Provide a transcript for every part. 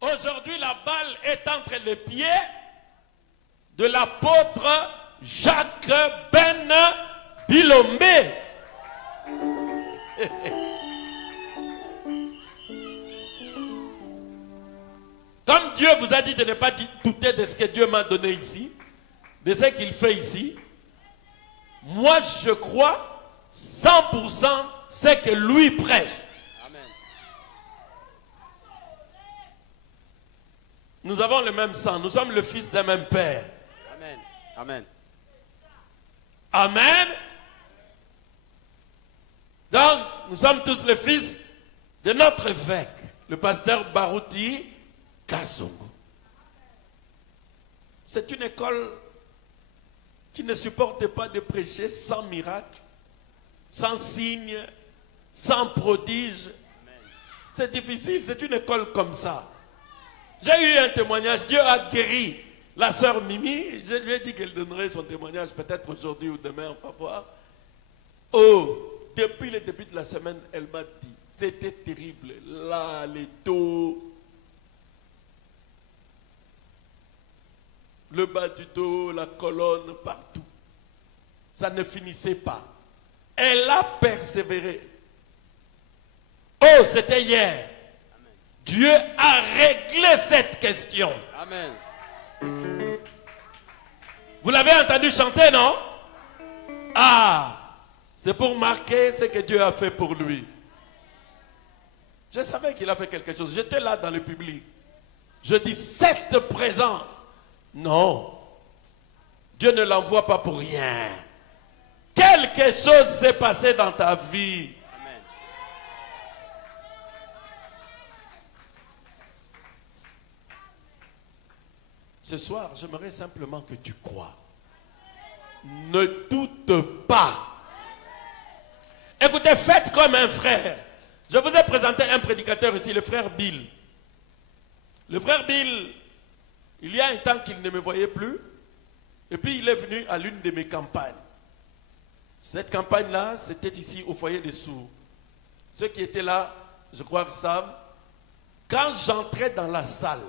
Aujourd'hui, la balle est entre les pieds de l'apôtre Jacques Ben Bilombe. Comme Dieu vous a dit de ne pas douter de ce que Dieu m'a donné ici, de ce qu'il fait ici, moi je crois 100% ce que lui prêche. Amen. Nous avons le même sang, nous sommes le fils d'un même père. Amen. Amen. Amen. Donc, nous sommes tous les fils de notre évêque, le pasteur Barouti Kasongo. C'est une école qui ne supporte pas de prêcher sans miracle, sans signe, sans prodige. C'est difficile, c'est une école comme ça. J'ai eu un témoignage, Dieu a guéri la sœur Mimi. Je lui ai dit qu'elle donnerait son témoignage peut-être aujourd'hui ou demain, on va voir. Oh, depuis le début de la semaine, elle m'a dit, c'était terrible. Là, les dos, le bas du dos, la colonne, partout. Ça ne finissait pas. Elle a persévéré. Oh, c'était hier. Amen. Dieu a réglé cette question. Amen. Vous l'avez entendu chanter, non? Ah, c'est pour marquer ce que Dieu a fait pour lui. Je savais qu'il a fait quelque chose. J'étais là dans le public. Je dis, cette présence. Non. Dieu ne l'envoie pas pour rien. Quelque chose s'est passé dans ta vie. Amen. Ce soir, j'aimerais simplement que tu crois. Ne doute pas. Écoutez, faites comme un frère. Je vous ai présenté un prédicateur ici, le frère Bill. Le frère Bill, il y a un temps qu'il ne me voyait plus. Et puis il est venu à l'une de mes campagnes. Cette campagne-là, c'était ici au foyer des sourds. Ceux qui étaient là, je crois que savent. Quand j'entrais dans la salle,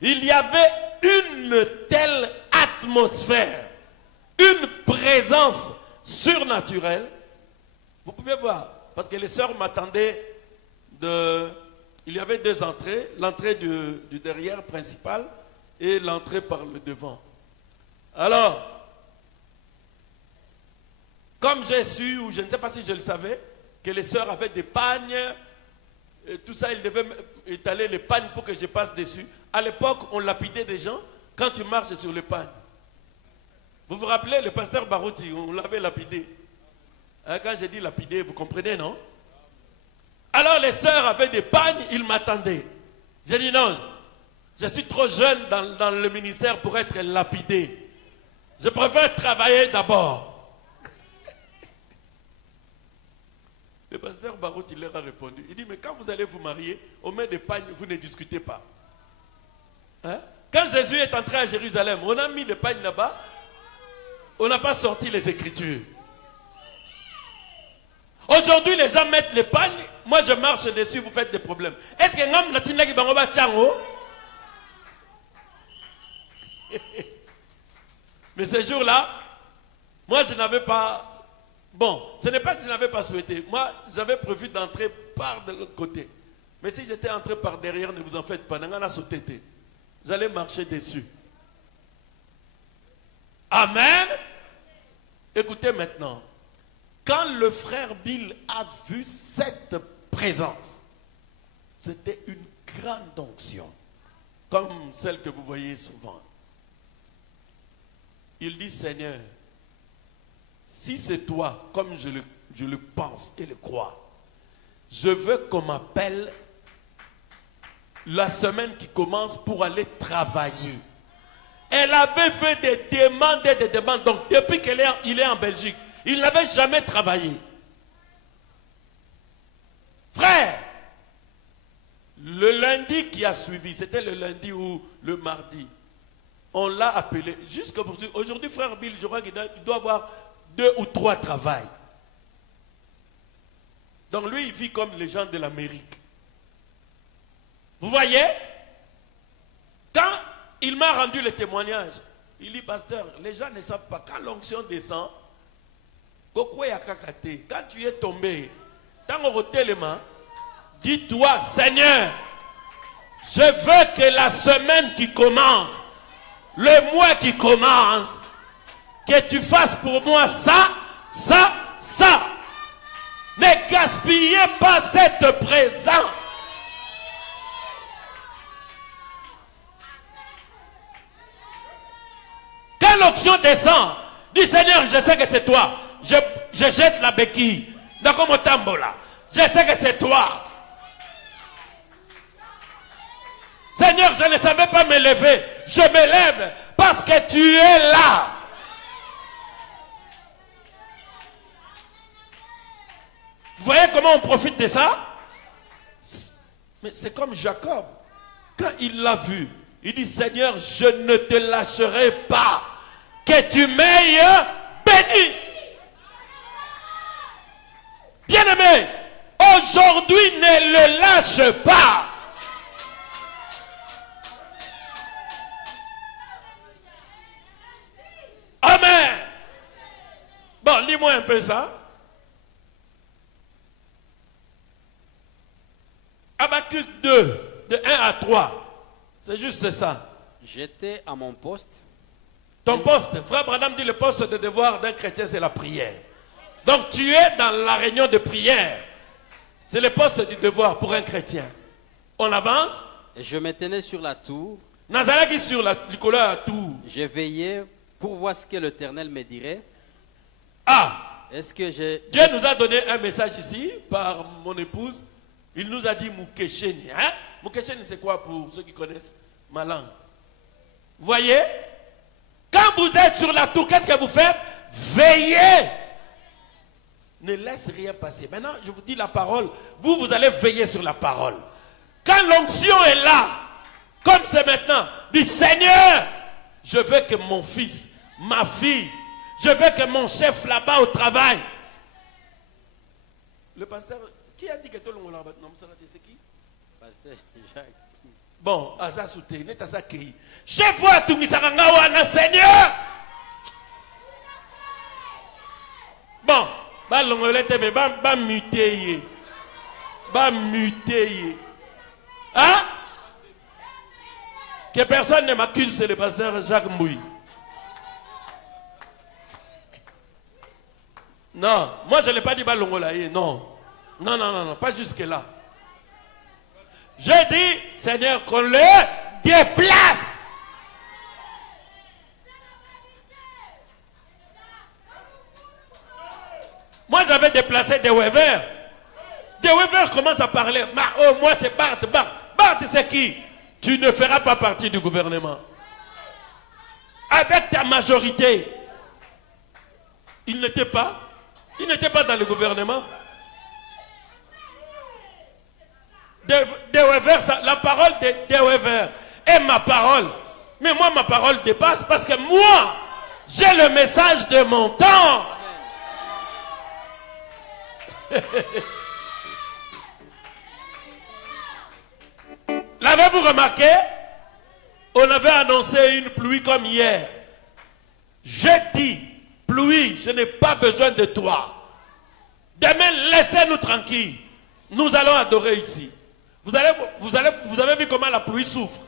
il y avait une telle atmosphère, une présence surnaturelle. Vous pouvez voir, parce que les sœurs m'attendaient de... Il y avait deux entrées, l'entrée du derrière principal et l'entrée par le devant. Alors, comme j'ai su, ou je ne sais pas si je le savais, que les sœurs avaient des pagnes, et tout ça, ils devaient étaler les pagnes pour que je passe dessus. À l'époque, on lapidait des gens quand tu marches sur les pagnes. Vous vous rappelez, le pasteur Barouti, on l'avait lapidé. Hein, quand j'ai dit lapidé, vous comprenez, non? Alors les sœurs avaient des pagnes, ils m'attendaient. J'ai dit non, je suis trop jeune dans le ministère pour être lapidé. Je préfère travailler d'abord. Le pasteur Barout, il leur a répondu. Il dit, mais quand vous allez vous marier, on met des pagnes, vous ne discutez pas. Hein? Quand Jésus est entré à Jérusalem, on a mis des pagnes là-bas, on n'a pas sorti les Écritures. Aujourd'hui, les gens mettent les pagnes, moi je marche dessus, vous faites des problèmes. Est-ce que ngam natina ki bango ba tchango? Mais ce jour-là, moi je n'avais pas... Bon, ce n'est pas que je n'avais pas souhaité. Moi, j'avais prévu d'entrer par de l'autre côté. Mais si j'étais entré par derrière, ne vous en faites pas. J'allais marcher dessus. Amen. Écoutez maintenant. Quand le frère Bill a vu cette présence, c'était une grande onction, comme celle que vous voyez souvent. Il dit, Seigneur, si c'est toi, comme je le pense et le crois, je veux qu'on m'appelle la semaine qui commence pour aller travailler. Elle avait fait des demandes et des demandes. Donc depuis qu'il est en Belgique, il n'avait jamais travaillé. Frère, le lundi qui a suivi, c'était le lundi ou le mardi, on l'a appelé. Jusqu'aujourd'hui, aujourd'hui, frère Bill, je crois qu'il doit avoir 2 ou 3 travails. Donc lui, il vit comme les gens de l'Amérique. Vous voyez? Quand il m'a rendu le témoignage, il dit, pasteur, les gens ne savent pas, quand l'onction descend, quand tu es tombé, dis-toi, Seigneur, je veux que la semaine qui commence, le mois qui commence, que tu fasses pour moi ça, ça, ça. Ne gaspillez pas cette présence. Quand l'onction descend, dis Seigneur, je sais que c'est toi. Je jette la béquille. D'accord, mon tambola. Je sais que c'est toi. Seigneur, je ne savais pas me lever. Je me lève parce que tu es là. Vous voyez comment on profite de ça? Mais c'est comme Jacob. Quand il l'a vu, il dit, Seigneur, je ne te lâcherai pas. Que tu m'aies béni. Bien-aimé, aujourd'hui ne le lâche pas. Amen. Bon, lis-moi un peu ça. Habakkuk 2, de 1 à 3. C'est juste ça. J'étais à mon poste. Ton poste, frère Branham dit le poste de devoir d'un chrétien, c'est la prière. Donc tu es dans la réunion de prière. C'est le poste du devoir pour un chrétien. On avance. Et je me tenais sur la tour. Nazaraki sur la tour. Je veillais pour voir ce que l'Éternel me dirait. Ah! Est-ce que j'ai... Dieu nous a donné un message ici par mon épouse. Il nous a dit Mukesheni. Hein? Mukesheni, c'est quoi pour ceux qui connaissent ma langue? Vous voyez? Quand vous êtes sur la tour, qu'est-ce que vous faites? Veillez. Ne laisse rien passer. Maintenant, je vous dis la parole. Vous, vous allez veiller sur la parole. Quand l'onction est là, comme c'est maintenant, dis Seigneur, je veux que mon fils, ma fille, je veux que mon chef là-bas au travail. Le pasteur, qui a dit que tout le monde là-bas? Non, c'est qui? Pasteur Jacques. Bon, Asa Souté, n'est pas ça qui. Chef voix tout misaranga Seigneur. Bon, ba longolete mais ba muté. Ba muté. Hein? Que personne ne m'accuse, c'est le pasteur Jacques Mbouy. Non, moi je n'ai pas dit ba longolaye, non. Non, non, non, non, pas jusque là. J'ai dit, Seigneur, qu'on le déplace. Moi, j'avais déplacé des Weavers. Des Weavers commencent à parler. Oh, moi, c'est Bart. Bart, c'est qui? Tu ne feras pas partie du gouvernement. Avec ta majorité. Il n'était pas dans le gouvernement. Des Weavers, la parole des Weavers est ma parole. Mais moi, ma parole dépasse parce que moi, j'ai le message de mon temps. L'avez-vous remarqué? On avait annoncé une pluie comme hier. J'ai dit, pluie, je n'ai pas besoin de toi. Demain, laissez-nous tranquilles. Nous allons adorer ici. Vous avez vu comment la pluie souffre?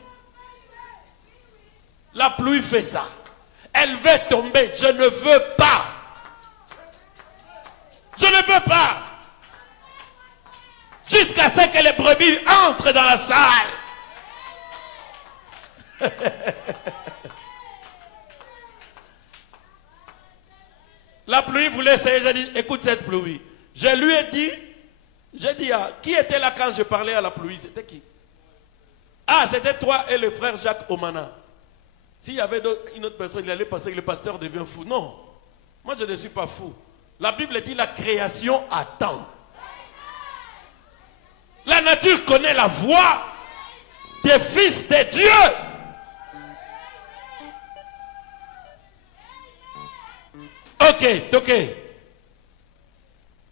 La pluie fait ça. Elle veut tomber. Je ne veux pas. Je ne veux pas. Jusqu'à ce que les brebis entrent dans la salle. La pluie voulait essayer. J'ai dit, écoute cette pluie. Je lui ai dit, j'ai dit, qui était là quand je parlais à la pluie? C'était qui? Ah, c'était toi et le frère Jacques Omana. S'il y avait une autre personne, il allait penser que le pasteur devient fou. Non, moi je ne suis pas fou. La Bible dit la création attend. La nature connaît la voix des fils de Dieu. Ok.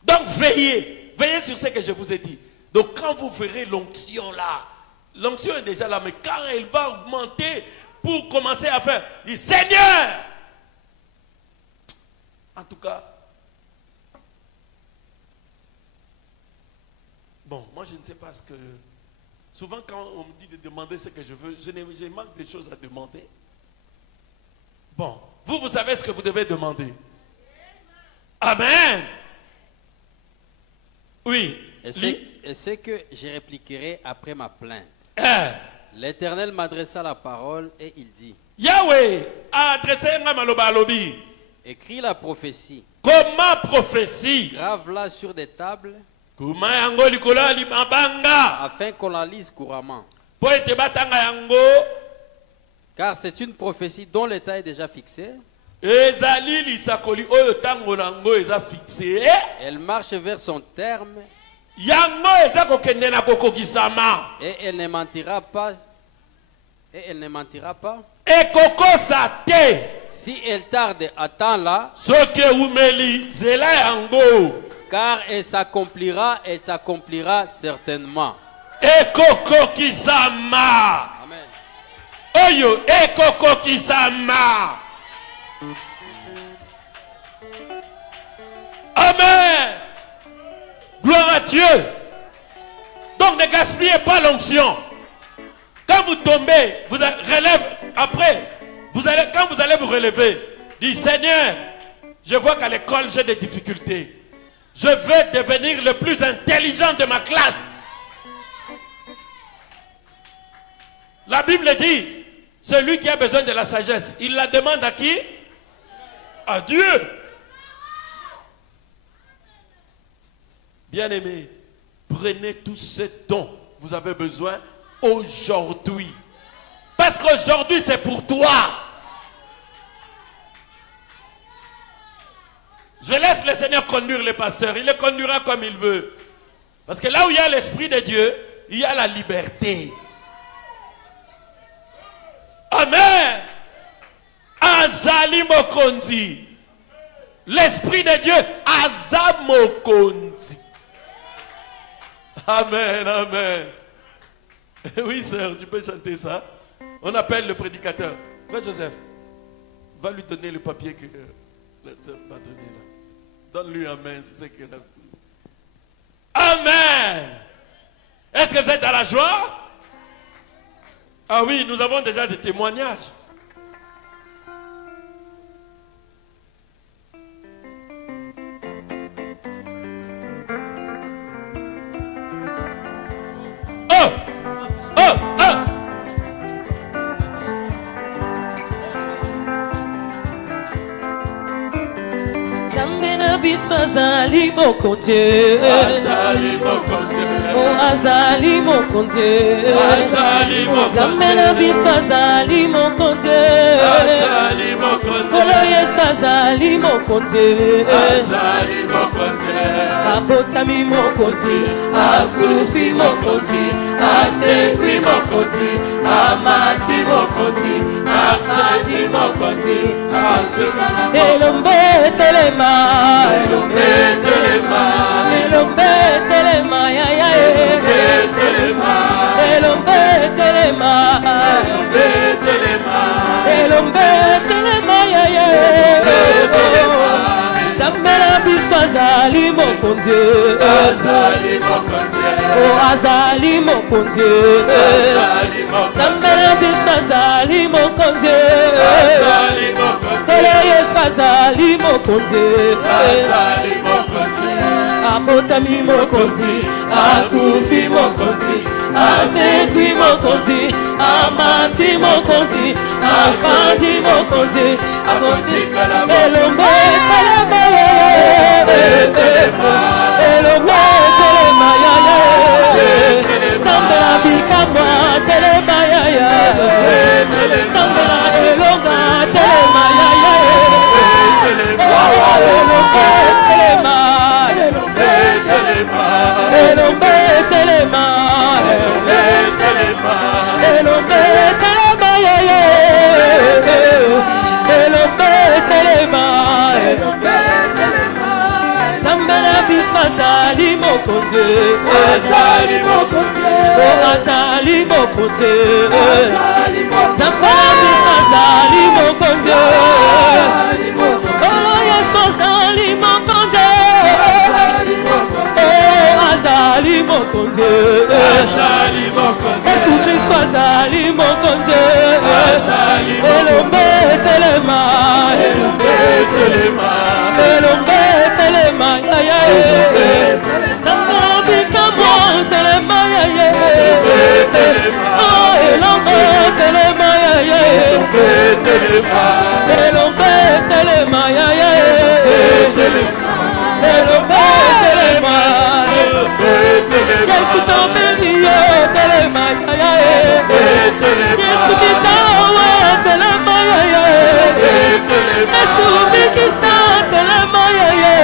Donc veillez sur ce que je vous ai dit. Donc quand vous verrez l'onction là, L'onction est déjà là, mais quand elle va augmenter pour commencer à faire, dit Seigneur. En tout cas, bon, moi je ne sais pas ce que... Souvent quand on me dit de demander ce que je veux, je manque de choses à demander. Bon, vous savez ce que vous devez demander. Amen. Oui. Et c'est que je répliquerai après ma plainte. L'Éternel m'adressa la parole et il dit, Yahweh a adressé un maloba alobi. Écris la prophétie. Comment prophétie? Grave-la sur des tables. Afin qu'on la lise couramment. Car c'est une prophétie dont l'état est déjà fixé. Elle marche vers son terme. Et elle ne mentira pas. Si elle tarde, attends-la. Car elle s'accomplira certainement. Amen. Oyo ekoko kisama. Amen. Gloire à Dieu. Donc ne gaspillez pas l'onction. Quand vous tombez, vous relève après. Quand vous allez vous relever, dites Seigneur, je vois qu'à l'école j'ai des difficultés. Je veux devenir le plus intelligent de ma classe. La Bible dit, celui qui a besoin de la sagesse, il la demande à qui? À Dieu. Bien-aimés, prenez tout ce dont vous avez besoin aujourd'hui. Parce qu'aujourd'hui c'est pour toi. Je laisse le Seigneur conduire les pasteurs. Il les conduira comme il veut. Parce que là où il y a l'Esprit de Dieu, il y a la liberté. Amen. Azali mokonzi. L'Esprit de Dieu, azamokonzi. Amen, amen. Oui, sœur, tu peux chanter ça. On appelle le prédicateur. Frère Joseph, va lui donner le papier que le sœur va donner là. Donne-lui amen, c'est ce qu'il a. Amen. Est-ce que vous êtes à la joie? Ah oui, nous avons déjà des témoignages. Oh! Oh! Oh! Zambena biswazali mokonje. Azali mokonje. Oh azali mokonje. Azali mokonje. Zambena biswazali mokonje. Azali mokonje. Kolo yeswazali mokonje. Azali mokonje. Abotami mokonje. Asufi mokonje. Asekwi mokonje. Amati mokonje. Azali mokonje. Elombe telema. Elombe telema. Elombe telema ya ya. Elombe telema. Elombe telema. Elombe telema ya ya. Zambera biswazali mokonje. Azali mokonje. Oh azali mokonje. Azali mokonje. Zambera biswazali mokonje. Azali mokonje. Tele yeswazali mokonje. Azali mokonje. Abotami mokonje. Akufi mokonje. Asekwi mokonje. Amati mokonje. Afandi mokonje. Akonje elombe telema. Elombe telema ya ya. Zambera bikamwa telema ya ya. Zambera elonga telema ya ya. Elombe telema. Elombe telema. Elombe telema. Elombe telema ya ya. Elombe telema. Zambera biswazali mokonje. Azali mokonje. Oh azali azali mokonzi Nzambe na biso azali mokonzi Oh Yesu azali mokonzi Oh azali mokonzi Yesu Kristo azali mokonzi Elombe telema Elombe telema ya ya Nzambe kamo telema ya ya Oh elombe telema ya ya Elombe telema ya ya Elombe telema Yesu tambeliyo telema ya ya Yesu kitawa telema ya ya Yesu bikisa telema ya ya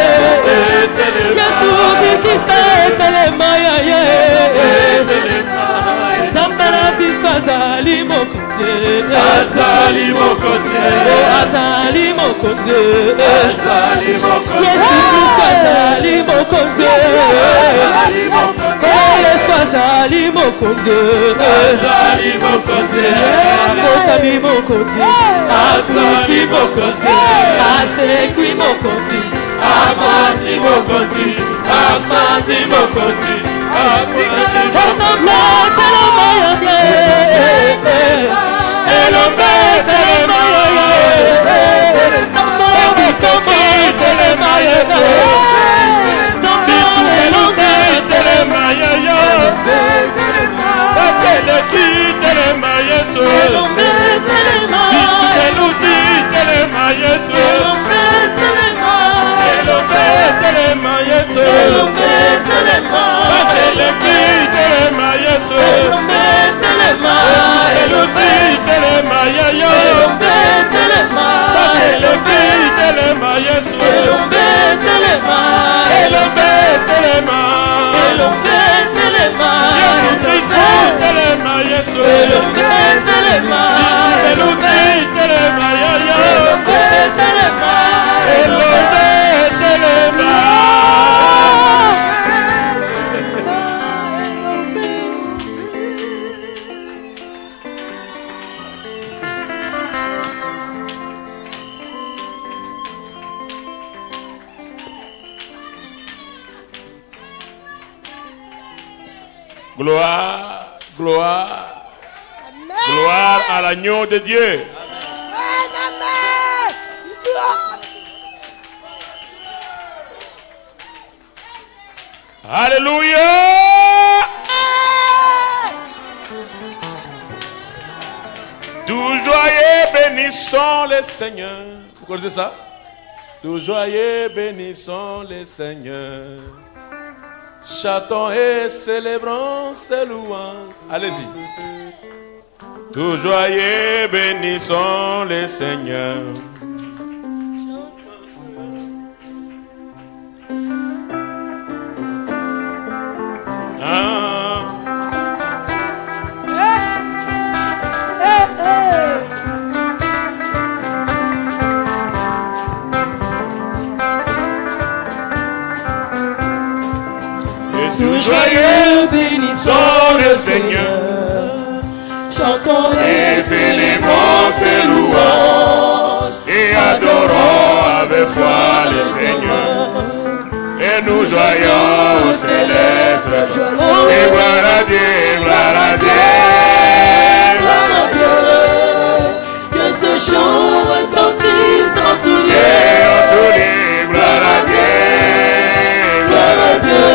Yesu bikisa telema ya ya Zambara biso azali mokonzi azali mokonzi Yesu Kristo azali mokonzi Yesu azali mokonzi Akotami mokonzi Atuki mokonzi Asekwi mokonzi Amati mokonzi Amati mokonzi Elombe telema ya ye Elombe telema ya ye Elombe telema ya ye Elombe telema ya ye Bacheleki telema Yesu Elombe telema Biteluki telema Yesu Elombe telema Elombe telema Yesu Elombe telema Bacheleki telema Yesu Elombe telema Biteluki telema ya ye Elombe telema Bacheleki telema Yesu Elombe telema Elombe telema Elombe telema Yesu Kristo telema Yesu Elombe telema Biteluki telema ya ye Elombe telema Elombe telema Gloire, gloire, gloire à l'agneau de Dieu. Alléluia. Tout joyeux bénissons le Seigneur. Vous connaissez ça? Tout joyeux bénissons le Seigneur. Chantons et célébrons ses louanges. Allez-y. Tout joyeux bénissons le Seigneur. Tout joyeux bénissons le Seigneur, chantons et célébrons ses louanges, Et adorons avec foi le Seigneur. Et nous joyons au céleste. Et gloire à Dieu, gloire à Dieu. gloire à Dieu, que ce chant retentisse en tout lieu, Et en tout lieu, gloire à Dieu. gloire à Dieu,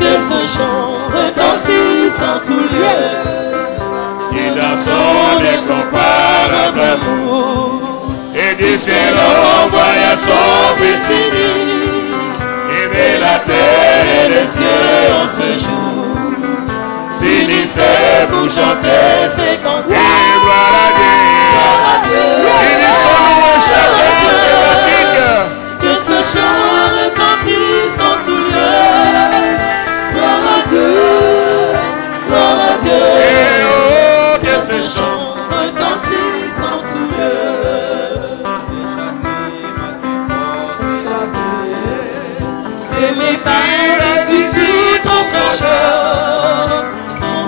que ce chant retentisse en tout lieu, Qui dans son incomparable amour et du ciel envoya son Fils fini, et de la terre et des cieux en ce jour. S'unissait pour chanter c'est et cantique, gloire à Dieu. Unissons-nous en chantant ces cantiques. que ce chant retentisse en tout lieu, gloire à Dieu, gloire à Dieu, Et oh, que ce chant chant retentisse en tout lieu. C'est mes pères, si tu ton cœur, ton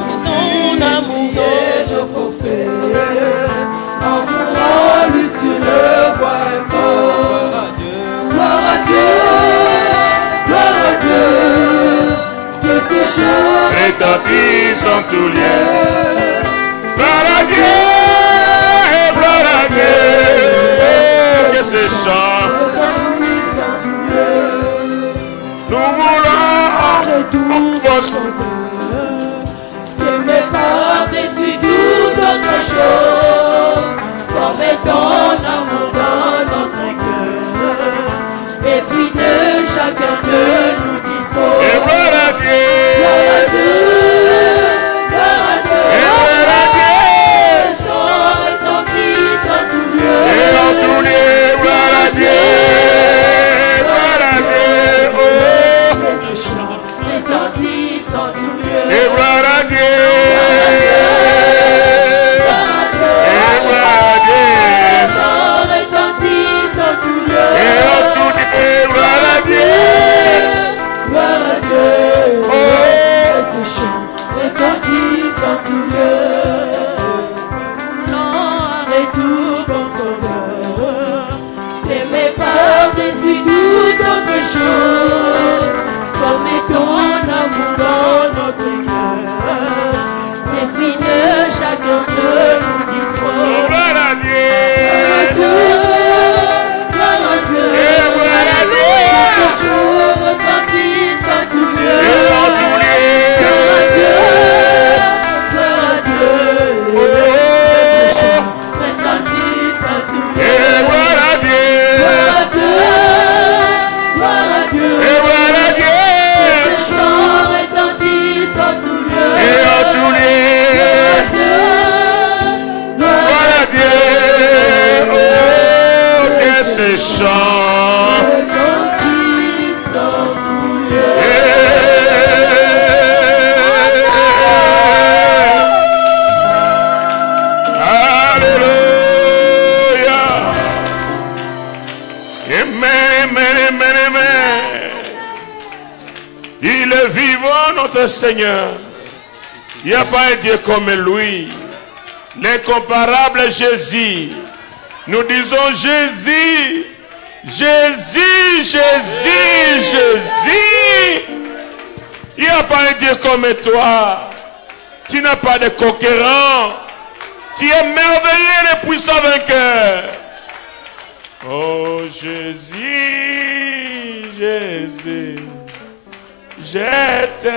retentissent tous lieux. Gloire à Dieu, gloire à Dieu. Que ce chant nous mourons pour que mes pas dessus toute autre chose, former ton amour dans notre cœur, et puis de chacun de nous dispose. Et gloire à Dieu, gloire à Dieu, gloire à Dieu, et gloire à Dieu, le chant retentisse en tout lieu, et en tout lieu, gloire à Dieu, gloire à Dieu, oh, que ce chant retentisse en tout lieu, et gloire à Dieu. Formez ton amour dans notre cœur, et puis de chacun de nous dispose. Gloire à Dieu, gloire à Dieu, gloire à Dieu, que ce chant retentisse en tout lieu. et en tout lieu, Gloire à Dieu, que ce chant retentisse en tout lieu. et gloire à Dieu, Gloire à Dieu, gloire à Dieu. et gloire à Dieu, Que ce chant retentisse en tout lieu. et en tout lieu, gloire à Dieu, oh, que ce chant, Retentisse en tout lieu. Alléluia, amen, amen, amen, amen. Il est vivant, notre Seigneur. Il n'y a pas un Dieu comme lui. L'incomparable Jésus. Nous disons Jésus, Jésus, Jésus, Jésus. Il n'y a pas un Dieu comme toi. Tu n'as pas de conquérant. Tu es merveilleux et puissant vainqueur. Oh Jésus, Jésus, je t'aime.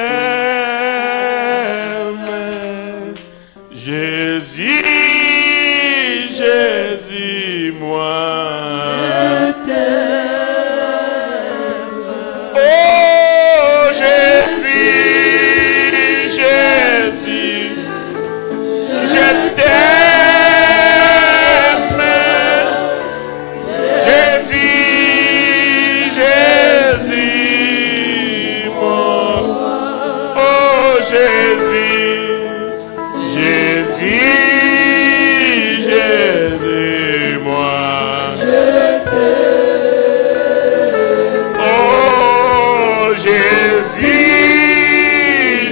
Jésus, Jésus, moi. Oh Jésus, Jésus, je t'aime. Jésus, Jésus, moi. Oh Jésus, Jésus, Jésus, moi. Oh Jésus,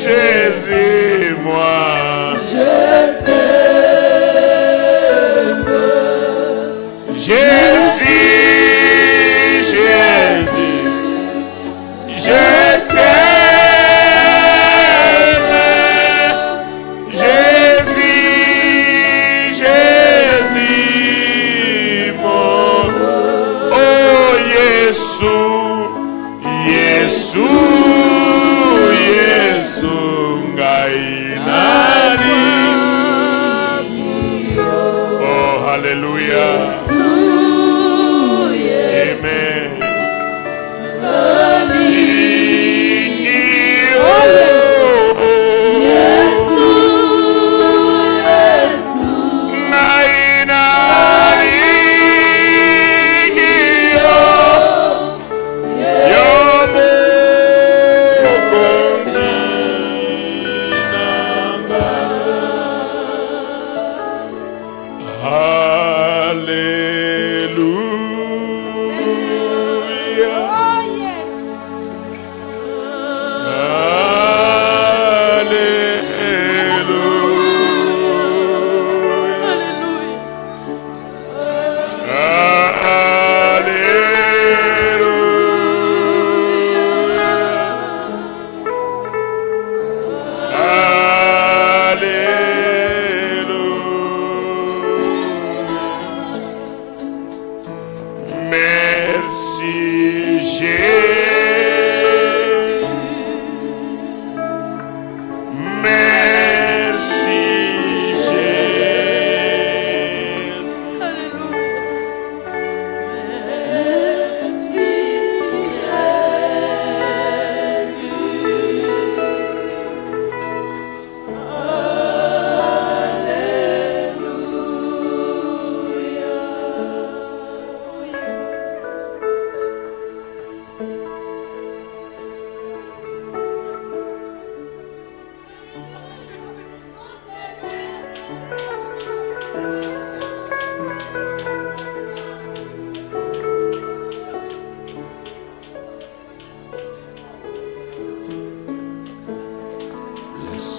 Jésus, moi. Jésus, Jésus, je t'aime. Jésus, Jésus, mon. Oh Jésus, Jésus, Jésus, ngainani. Oh hallelujah. Amen. Hallelujah.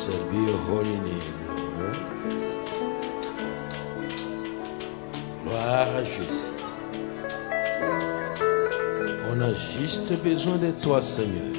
Blessed be your holy name, Lord. Gloire à Jésus. On a juste besoin de toi, Seigneur.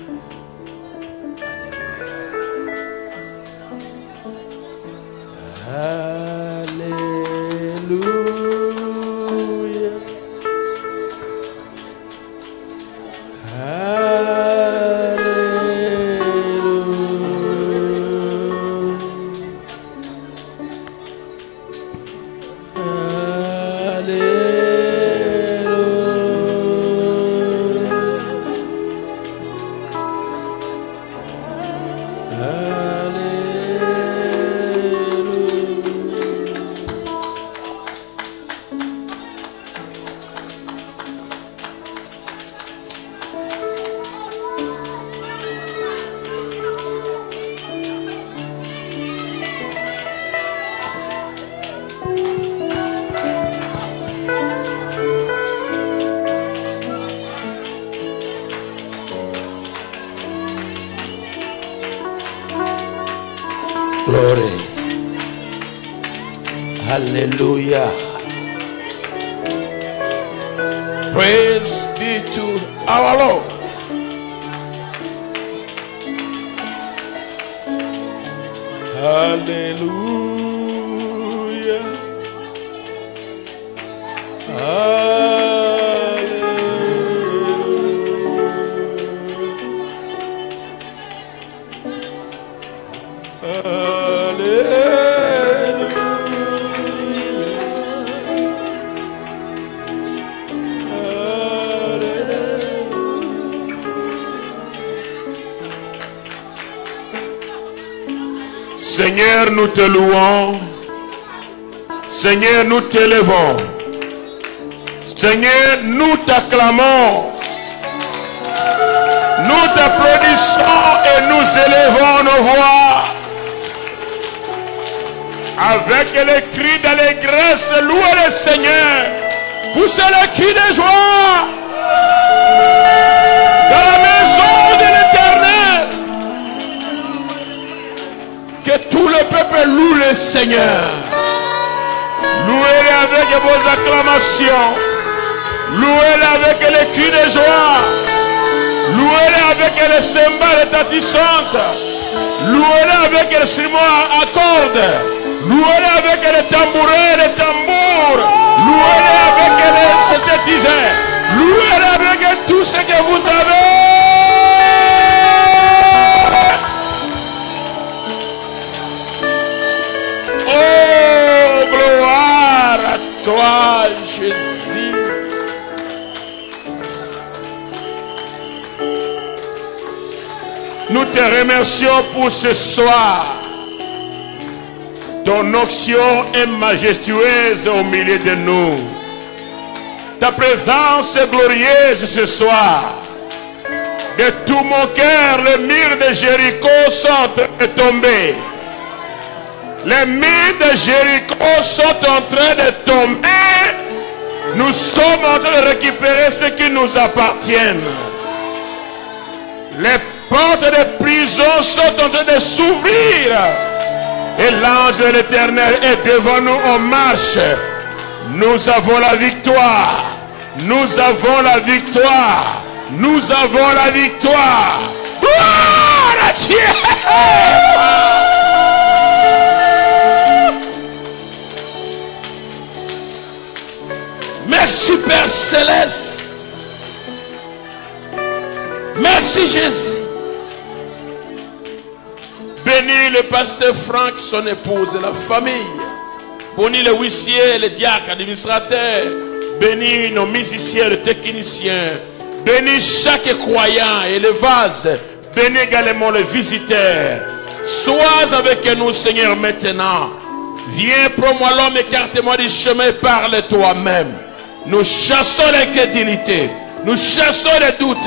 Glory. Hallelujah. Praise be to our Lord. Hallelujah. Seigneur, nous te louons. Seigneur, nous t'élevons. Seigneur, nous t'acclamons. Nous t'applaudissons et nous élevons nos voix. Avec les cris d'allégresse, louez le Seigneur. Poussez les cris de joie. Dans la maison de l'Éternel. Que tout le peuple loue le Seigneur. Louez-le avec vos acclamations. Louez-le avec les cris de joie. Louez-le avec les cymbales tatissantes. Louez-le avec les instruments à cordes. Louez-le avec les tambourins, les tambours. Louez-le avec les synthétiseurs. Louez-le avec tout ce que vous avez. Oh, gloire à toi, Jésus. Nous te remercions pour ce soir. Ton onction est majestueuse au milieu de nous. Ta présence est glorieuse ce soir. De tout mon cœur, les murs de Jéricho sont en train de tomber. Les murs de Jéricho sont en train de tomber. Nous sommes en train de récupérer ce qui nous appartient. Les portes de prison sont en train de s'ouvrir. Et l'ange de l'Éternel est devant nous en marche. Nous avons la victoire. Nous avons la victoire. Nous avons la victoire. Gloire à Dieu. Merci Père Céleste. Merci Jésus. Bénis le pasteur Franck, son épouse et la famille. Bénis les huissiers, les diacres, administrateurs. Bénis nos musiciens, les techniciens. Bénis chaque croyant et les vases. Bénis également les visiteurs. Sois avec nous, Seigneur, maintenant. Viens, prends-moi l'homme, écarte-moi du chemin et parle toi-même. Nous chassons l'incrédulité. Nous chassons les doutes.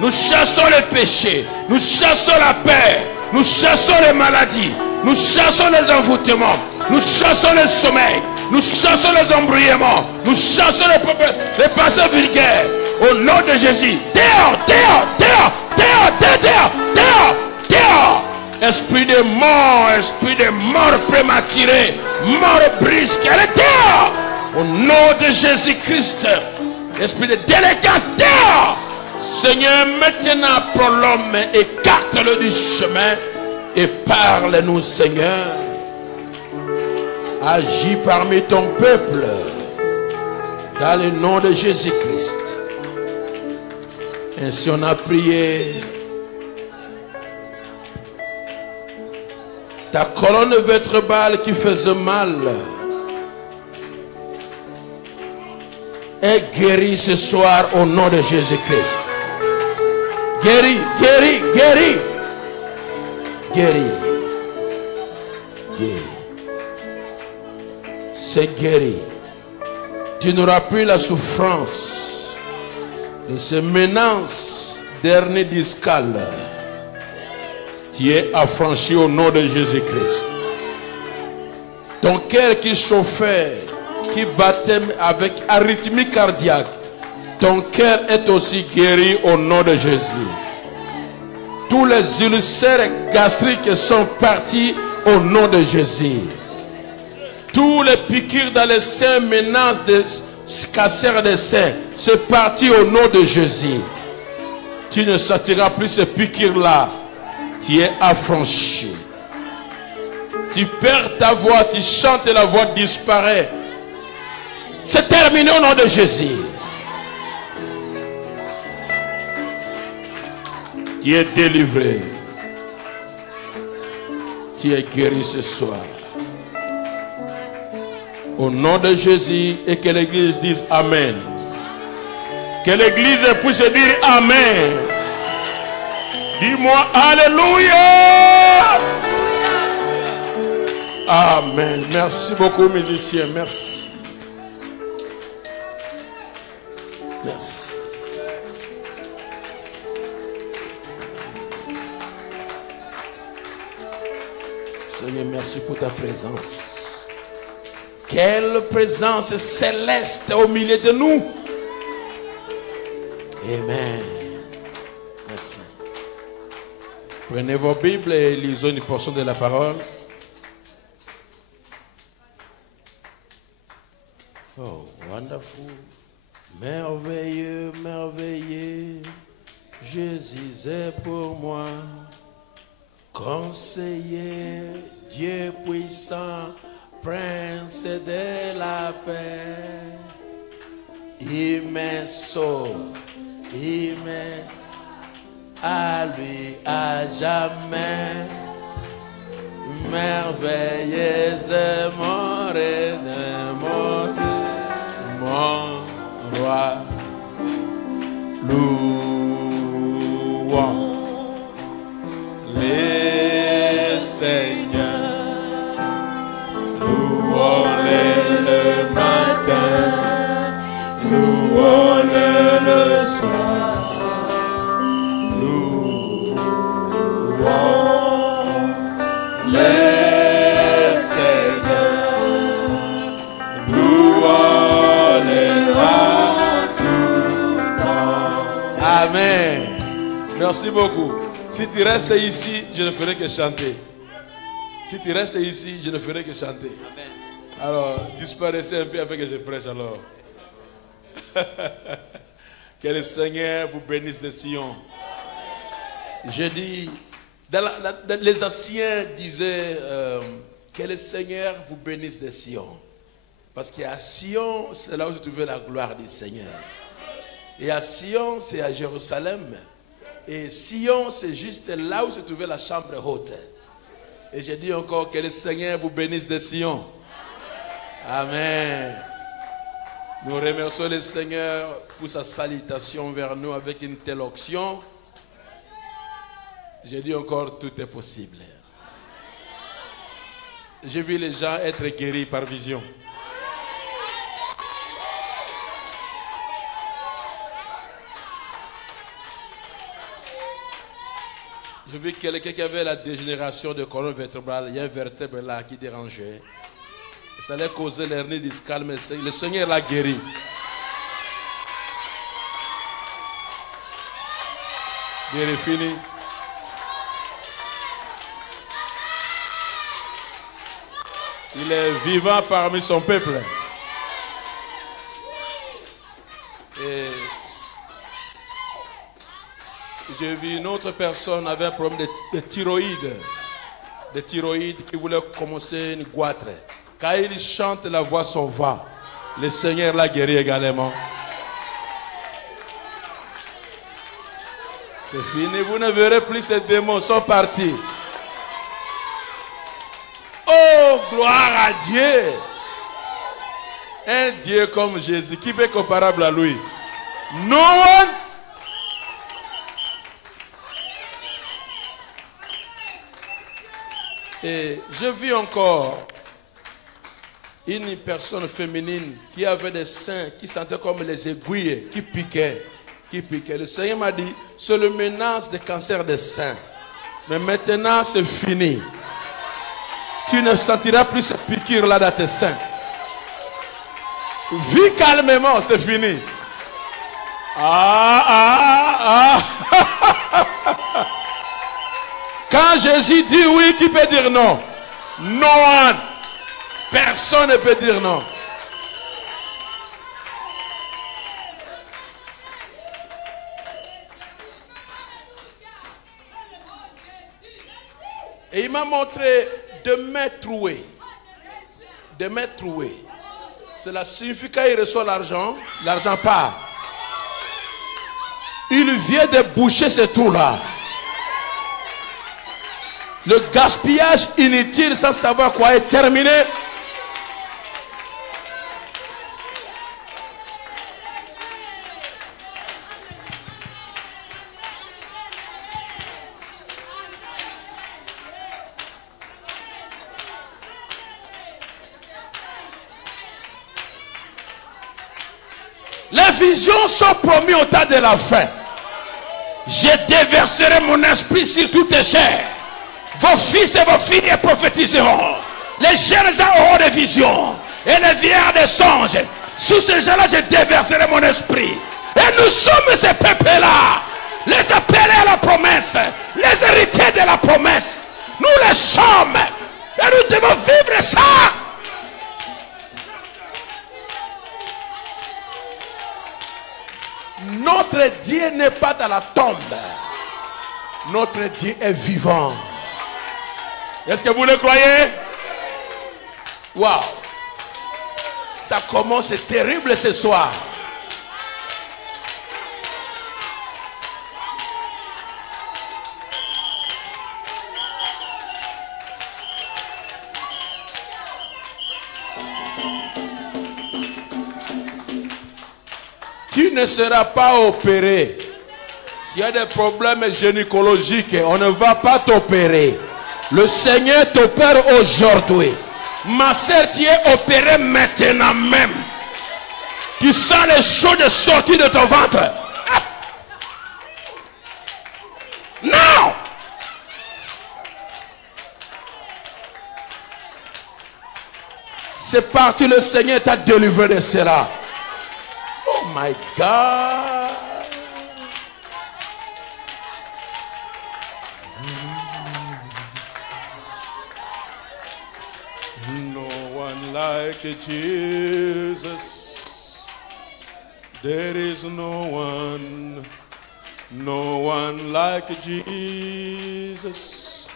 Nous chassons les péchés. Nous chassons la peur. Nous chassons les maladies. Nous chassons les envoûtements. Nous chassons le sommeil. Nous chassons les embrouillements. Nous chassons les pensées vulgaires. Au nom de Jésus. Dehors, dehors, dehors, dehors, dehors, dehors, dehors, dehors. Esprit de mort prématurée, mort brusque, elle est dehors. Au nom de Jésus-Christ, esprit de déléguance, dehors. Seigneur, maintenant, prends l'homme, écarte-le du chemin et parle-nous, Seigneur. Agis parmi ton peuple, dans le nom de Jésus-Christ. Ainsi on a prié. Ta colonne vertébrale qui faisait mal est guérie ce soir au nom de Jésus-Christ. Guéri, guéri, guéri. Guéri. Guéri. C'est guéri. Tu n'auras plus la souffrance de ces menaces dernier discale. Tu es affranchi au nom de Jésus-Christ. Ton cœur qui chauffait, qui battait avec arythmie cardiaque, ton cœur est aussi guéri au nom de Jésus. Tous les ulcères gastriques sont partis au nom de Jésus. Tous les piqûres dans les seins menacent de cancer des seins. C'est parti au nom de Jésus. Tu ne sentiras plus ces piqûres-là. Tu es affranchi. Tu perds ta voix, tu chantes et la voix disparaît. C'est terminé au nom de Jésus. Tu es délivré. Tu es guéri ce soir. Au nom de Jésus, et que l'église dise Amen. Que l'église puisse dire Amen. Dis-moi Alléluia. Amen. Merci beaucoup, musiciens. Merci. Merci. Seigneur, merci pour ta présence. Quelle présence céleste au milieu de nous. Amen. Merci. Prenez vos Bibles et lisons une portion de la parole. Oh, wonderful. Merveilleux, merveilleux. Jésus est pour moi. Conseiller, Dieu puissant, Prince de la paix. Il me sauve, il me à lui à jamais. Merveilleuse mon reine, mon roi. Louons les Seigneurs, louons-les le matin, louons-les le soir, louons les Seigneurs, louons-les à tout temps. Amen. Merci beaucoup. Si tu restes ici, je ne ferai que chanter. Si tu restes ici, je ne ferai que chanter. Amen. Alors, disparaissez un peu afin que je prêche alors. Que le Seigneur vous bénisse de Sion. Je dis, les anciens disaient que le Seigneur vous bénisse de Sion. Parce qu'à Sion, c'est là où se trouvait la gloire du Seigneur. Et à Sion, c'est à Jérusalem. Et Sion, c'est juste là où se trouvait la chambre haute. Et je dis encore que le Seigneur vous bénisse de Sion. Amen. Nous remercions le Seigneur pour sa salutation vers nous avec une telle onction. Je dis encore, tout est possible. J'ai vu les gens être guéris par vision. J'ai vu quelqu'un qui avait la dégénération de colonne vertébrale. Il y a un vertèbre là qui dérangeait. Ça allait causer l'hernie discale, mais le Seigneur l'a guéri. Guéri fini. Il est vivant parmi son peuple. Et j'ai vu une autre personne avait un problème de thyroïde. De thyroïde qui voulait commencer une goitre. Quand il chante, la voix s'en va. Le Seigneur l'a guéri également. C'est fini, vous ne verrez plus ces démons, ils sont partis. Oh, gloire à Dieu! Un Dieu comme Jésus, qui peut être comparable à lui? No one. Et je vis encore une personne féminine qui avait des seins qui sentaient comme les aiguilles, qui piquaient. Le Seigneur m'a dit, c'est le menace de cancer des seins. Mais maintenant, c'est fini. Tu ne sentiras plus ce piqûre là dans tes seins. Vis calmement, c'est fini. Quand Jésus dit oui, qui peut dire non? No one. Personne ne peut dire non. Et il m'a montré de mains trouées. De mains trouées. Cela signifie qu'il reçoit l'argent, l'argent part. Il vient de boucher ce trou-là. Le gaspillage inutile sans savoir quoi est terminé. Les visions sont promises au temps de la fin. Je déverserai mon esprit sur toutes les chairs. Vos fils et vos filles prophétiseront. Les jeunes gens auront des visions. Et les vieillards des songes. Sur ces gens-là, je déverserai mon esprit. Et nous sommes ces peuples-là. Les appelés à la promesse. Les héritiers de la promesse. Nous les sommes. Et nous devons vivre ça. Notre Dieu n'est pas dans la tombe. Notre Dieu est vivant. Est-ce que vous le croyez? Waouh! Ça commence, c'est terrible ce soir. Tu ne seras pas opéré. Tu as des problèmes gynécologiques. On ne va pas t'opérer. Le Seigneur t'opère aujourd'hui. Ma soeur, tu es opérée maintenant même. Tu sens les choses sortir de ton ventre. Non! C'est parti, le Seigneur t'a délivré de cela. Oh my God. No one like Jesus. There is no one like Jesus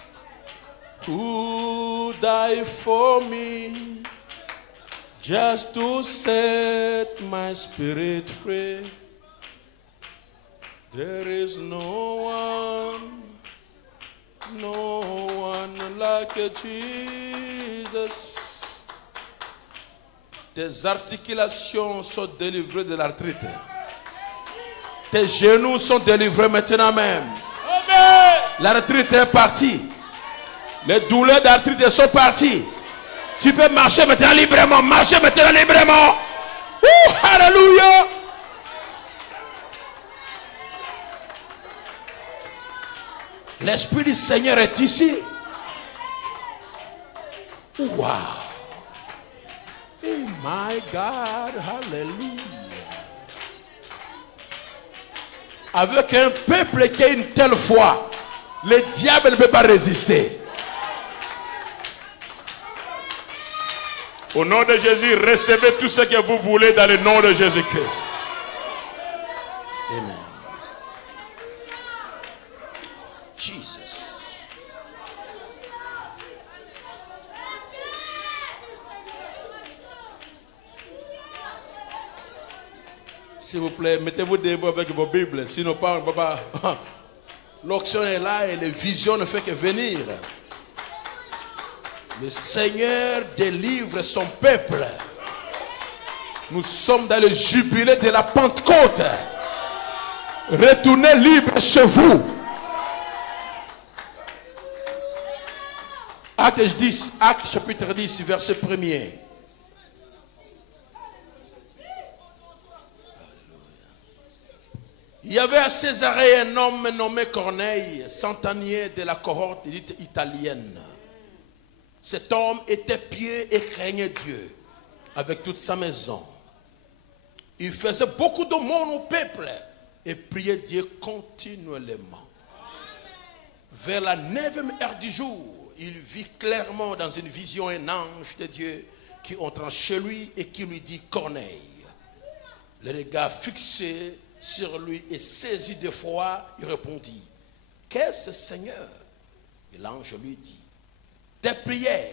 who died for me. Just to set my spirit free. There is no one like Jesus. Tes articulations sont délivrées de l'arthrite. Tes genoux sont délivrés maintenant même. L'arthrite est partie. Les douleurs d'arthrite sont parties. Tu peux marcher maintenant librement. Marcher maintenant librement. Alléluia. L'Esprit du Seigneur est ici. Wow. Oh my God. Alléluia. Avec un peuple qui a une telle foi, le diable ne peut pas résister. Au nom de Jésus, recevez tout ce que vous voulez dans le nom de Jésus-Christ. Amen. Jesus. S'il vous plaît, mettez-vous debout avec vos Bibles. Sinon, pas, on peut pas. L'onction est là et les visions ne font que venir. Le Seigneur délivre son peuple. Nous sommes dans le jubilé de la Pentecôte. Retournez libre chez vous. Acte chapitre 10, verset 1er. Il y avait à Césarée un homme nommé Corneille, centenier de la cohorte italienne. Cet homme était pieux et craignait Dieu avec toute sa maison. Il faisait beaucoup d'aumônes au peuple et priait Dieu continuellement. Vers la 9e heure du jour, il vit clairement dans une vision un ange de Dieu qui entra chez lui et qui lui dit: Corneille. Le regard fixé sur lui et saisi de foi, il répondit: Qu'est-ce, Seigneur? Et l'ange lui dit: Tes prières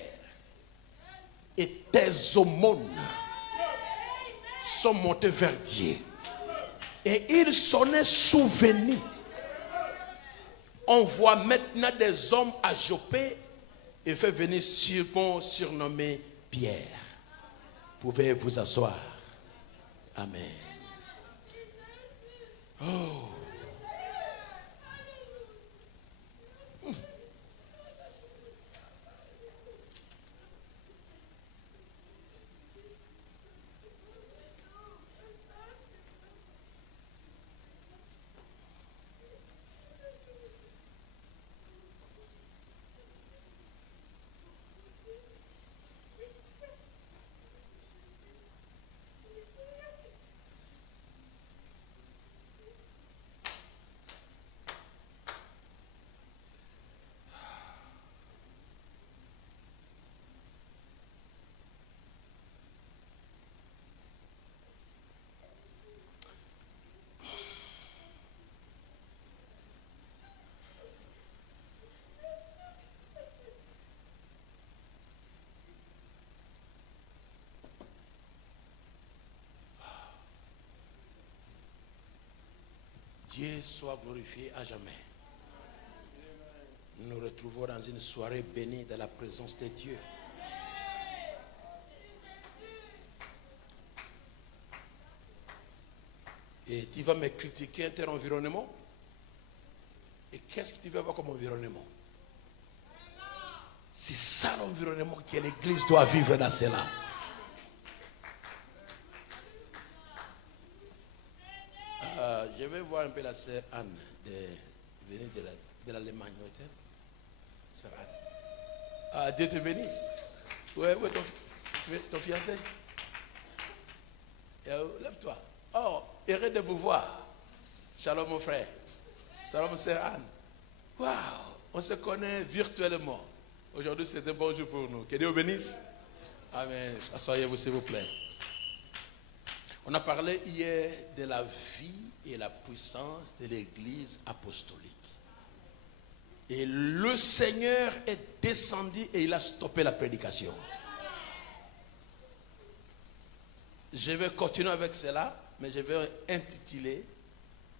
et tes aumônes sont montées vers Dieu. Et il s'en est souvenu. On voit maintenant des hommes à Jopé et fait venir Simon surnommé Pierre. Vous pouvez vous asseoir. Amen. Oh. Dieu soit glorifié à jamais. Nous nous retrouvons dans une soirée bénie de la présence de Dieu. Et tu vas me critiquer ton environnement. Et qu'est-ce que tu veux avoir comme environnement? C'est ça l'environnement que l'Église doit vivre dans cela. Je vais voir un peu la sœur Anne, venue de l'Allemagne. Sœur Anne. Ah, Dieu te bénisse. Où est ton fiancé? Lève-toi. Oh, heureux de vous voir. Shalom mon frère. Shalom sœur Anne. Waouh, on se connaît virtuellement. Aujourd'hui c'est un bon jour pour nous. Que Dieu vous bénisse. Amen. Asseyez-vous s'il vous plaît. On a parlé hier de la vie et la puissance de l'Église apostolique. Et le Seigneur est descendu et il a stoppé la prédication. Je vais continuer avec cela, mais je vais intituler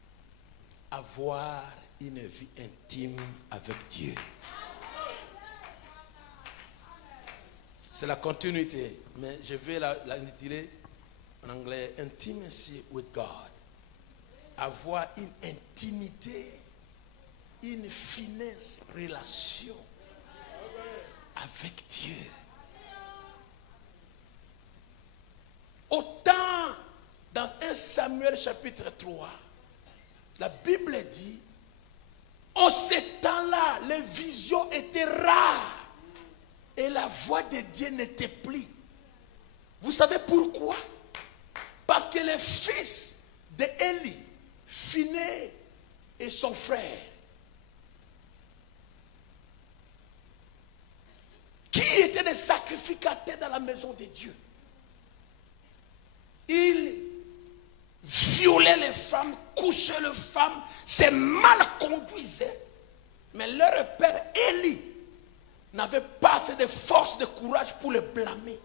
« Avoir une vie intime avec Dieu ». C'est la continuité, mais je vais l'intituler en anglais « Intimacy with God ». Avoir une intimité, une finesse, relation avec Dieu. Autant dans 1 Samuel chapitre 3, la Bible dit, en ce temps-là, les visions étaient rares et la voix de Dieu n'était plus. Vous savez pourquoi? Parce que les fils d'Élie, Phiné et son frère, qui étaient des sacrificateurs dans la maison de Dieu. Ils violaient les femmes, couchaient les femmes, se mal conduisaient. Mais leur père Élie n'avait pas assez de force, de courage pour les blâmer.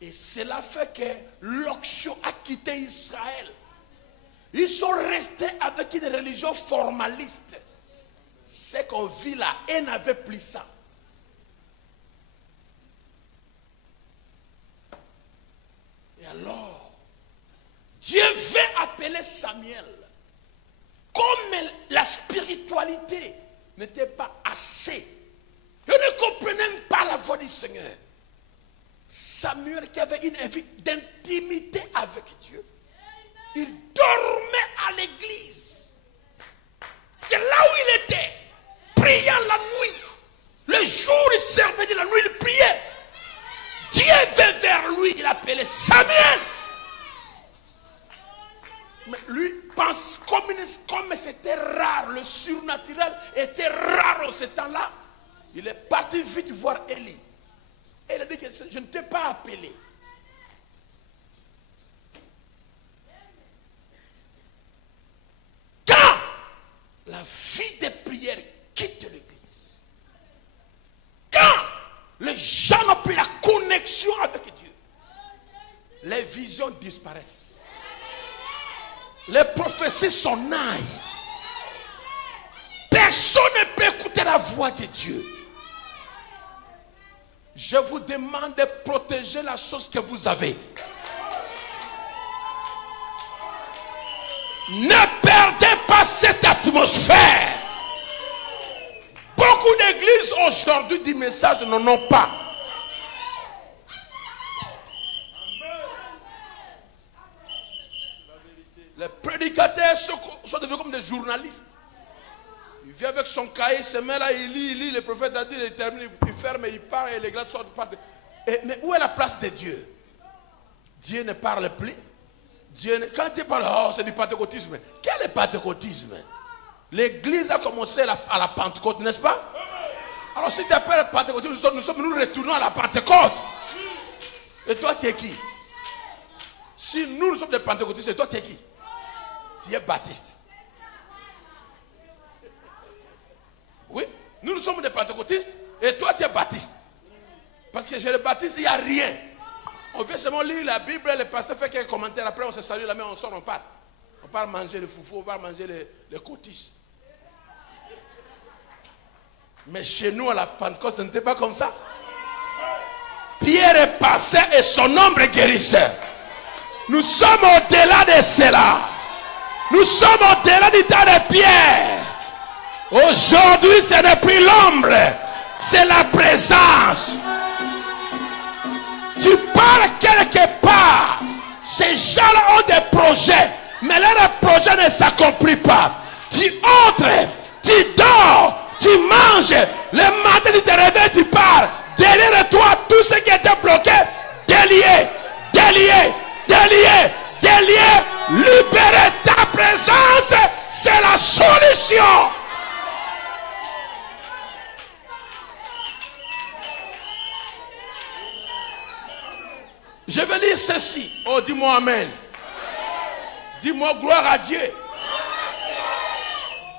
Et cela fait que l'onction a quitté Israël. Ils sont restés avec une religion formaliste. Ce qu'on vit là, et n'avait plus ça. Et alors, Dieu veut appeler Samuel. Comme la spiritualité n'était pas assez, il ne comprenait même pas la voix du Seigneur. Samuel qui avait une vie d'intimité avec Dieu, il dormait à l'église. C'est là où il était, priant la nuit. Le jour il servait de la nuit, il priait. Dieu vint vers lui, il appelait Samuel. Mais lui pense comme c'était rare, le surnaturel était rare en ce temps-là. Il est parti vite voir Élie. Et il a dit que je ne t'ai pas appelé. Quand la vie de prière quitte l'église, quand les gens n'ont plus la connexion avec Dieu, les visions disparaissent. Les prophéties s'en aillent. Personne ne peut écouter la voix de Dieu. Je vous demande de protéger la chose que vous avez. Ne perdez pas cette atmosphère. Beaucoup d'églises aujourd'hui du message n'en ont pas. Les prédicateurs sont devenus comme des journalistes. Il vient avec son cahier, il se met là, il lit, le prophète a dit, il termine, il ferme, il part et les gars sortent. Mais où est la place de Dieu? Dieu ne parle plus. Quand Dieu parle, oh, c'est du pentecôtisme. Quel est le pentecôtisme? L'église a commencé à la Pentecôte, n'est-ce pas? Alors si tu appelles le pentecôtisme, nous retournons à la Pentecôte. Et toi, tu es qui? Si nous sommes des pentecôtistes, et toi, tu es qui? Tu es baptiste. Oui, nous sommes des pentecôtistes et toi tu es baptiste. Parce que chez les baptistes, il n'y a rien. On vient seulement lire la Bible, le pasteur fait quelques commentaires, après on se salue, la main, on sort, on part. On part manger le foufou, on part manger les cotis. Mais chez nous, à la Pentecôte, ce n'était pas comme ça. Pierre est passé et son ombre est guérisseur. Nous sommes au-delà de cela. Nous sommes au-delà du temps de Pierre. Aujourd'hui, ce n'est plus l'ombre, c'est la présence. Tu pars quelque part. Ces gens-là ont des projets, mais leur projet ne s'accomplit pas. Tu entres, tu dors, tu manges. Le matin, tu te réveilles, tu pars. Derrière toi, tout ce qui était bloqué, délié, délié, délié, délié. Libérer ta présence, c'est la solution. Je vais lire ceci. Oh, dis-moi amen. Dis-moi gloire à Dieu.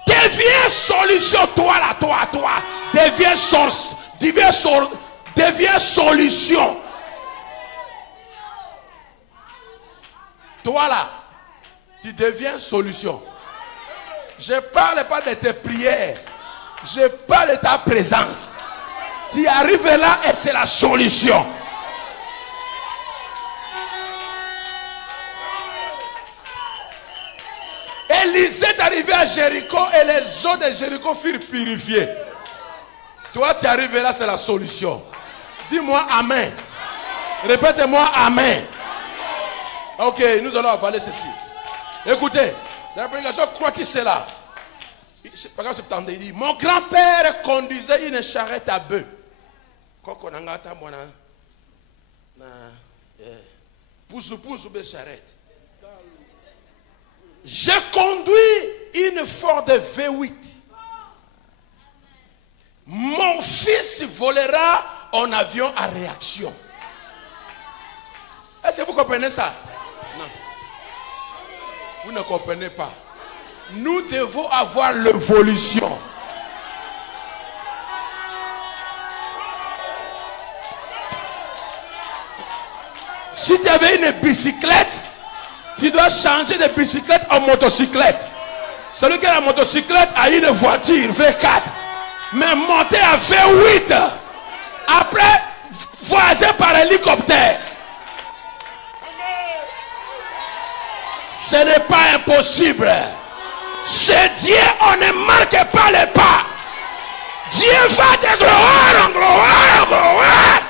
Deviens solution, toi là, toi. Deviens source. Deviens solution. Toi là, tu deviens solution. Je ne parle pas de tes prières. Je parle de ta présence. Tu arrives là et c'est la solution. Élisée est arrivé à Jéricho et les eaux de Jéricho furent purifiées. Toi, tu arrives là, c'est la solution. Dis-moi amen. Répète-moi amen. Ok, nous allons avaler ceci. Écoutez, dans la prédication, crois qui c'est là. Par exemple, septembre, il dit, mon grand-père conduisait une charrette à bœufs. Pousse charrette. J'ai conduit une Ford V8. Mon fils volera en avion à réaction. Est-ce que vous comprenez ça? Non. Vous ne comprenez pas. Nous devons avoir l'évolution. Si tu avais une bicyclette, tu dois changer de bicyclette en motocyclette. Celui qui a la motocyclette a une voiture V4. Mais monter à V8, après voyager par hélicoptère, ce n'est pas impossible. Chez Dieu, on ne marque pas les pas. Dieu va de gloire en gloire en gloire.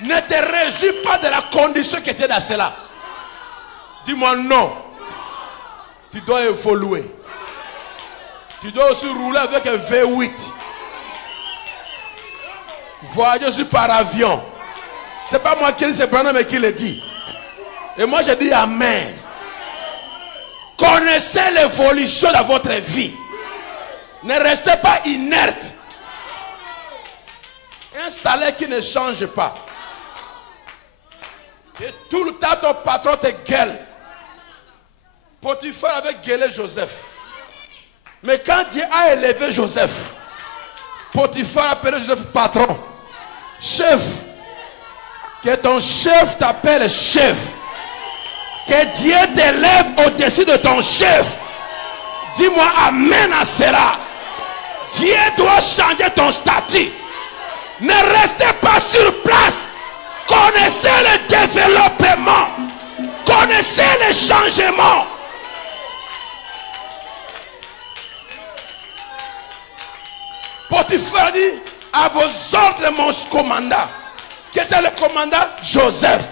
Ne te réjouis pas de la condition qui était dans cela. Dis-moi non. Tu dois évoluer. Tu dois aussi rouler avec un V8. Voyager aussi par avion. Ce n'est pas moi qui le dis, c'est Branham qui le dit. Et moi je dis amen. Connaissez l'évolution de votre vie. Ne restez pas inerte. Un salaire qui ne change pas. Et tout le temps ton patron te gueule. Potiphar avait gueulé Joseph. Mais quand Dieu a élevé Joseph, Potiphar a appelé Joseph patron. Chef. Que ton chef t'appelle chef. Que Dieu t'élève au-dessus de ton chef. Dis-moi amen à cela. Dieu doit changer ton statut. Ne restez pas sur place. Connaissez le développement. Connaissez les changements. Potiphar dit, à vos ordres mon commandant. Qui était le commandant? Joseph.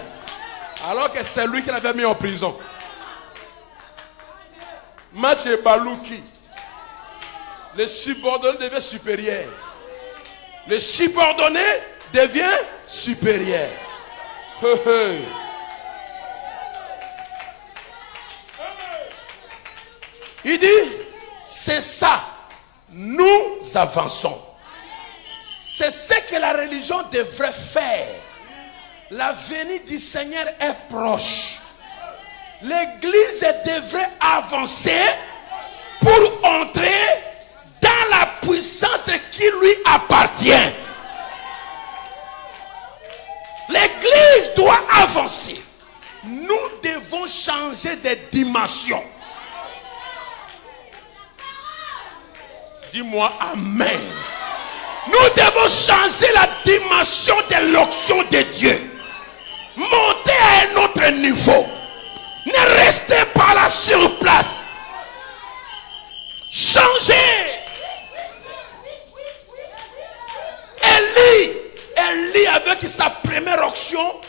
Alors que c'est lui qui l'avait mis en prison. Match et Balouki. Le subordonné devient supérieur. Le subordonné devient supérieur. Il dit, c'est ça. Nous avançons. C'est ce que la religion devrait faire. La venue du Seigneur est proche. L'église devrait avancer pour entrer dans la puissance qui lui appartient. L'église doit avancer. Nous devons changer de dimension. Dis-moi amen. Nous devons changer la dimension de l'onction de Dieu. Monter à un autre niveau. Ne restez pas là sur place. Changez. Élie, avec sa première onction,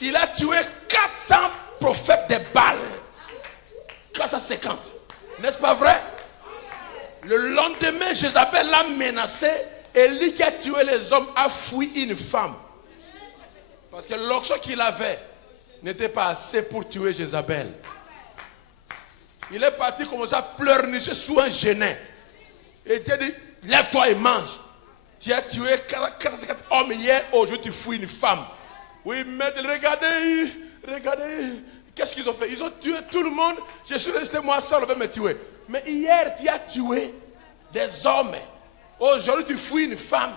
il a tué 400 prophètes de Baal. 450. N'est-ce pas vrai? Le lendemain, Jézabel l'a menacé. Élie qui a tué les hommes a fui une femme. Parce que l'onction qu'il avait n'était pas assez pour tuer Jézabel. Il est parti commencer à pleurnicher sous un genet. Et Dieu dit, lève-toi et mange. Tu as tué 44 hommes hier, aujourd'hui tu fouilles une femme. Oui, mais regardez. Qu'est-ce qu'ils ont fait? Ils ont tué tout le monde. Je suis resté moi seul, on va me tuer. Mais hier, tu as tué des hommes. Aujourd'hui, tu fouilles une femme.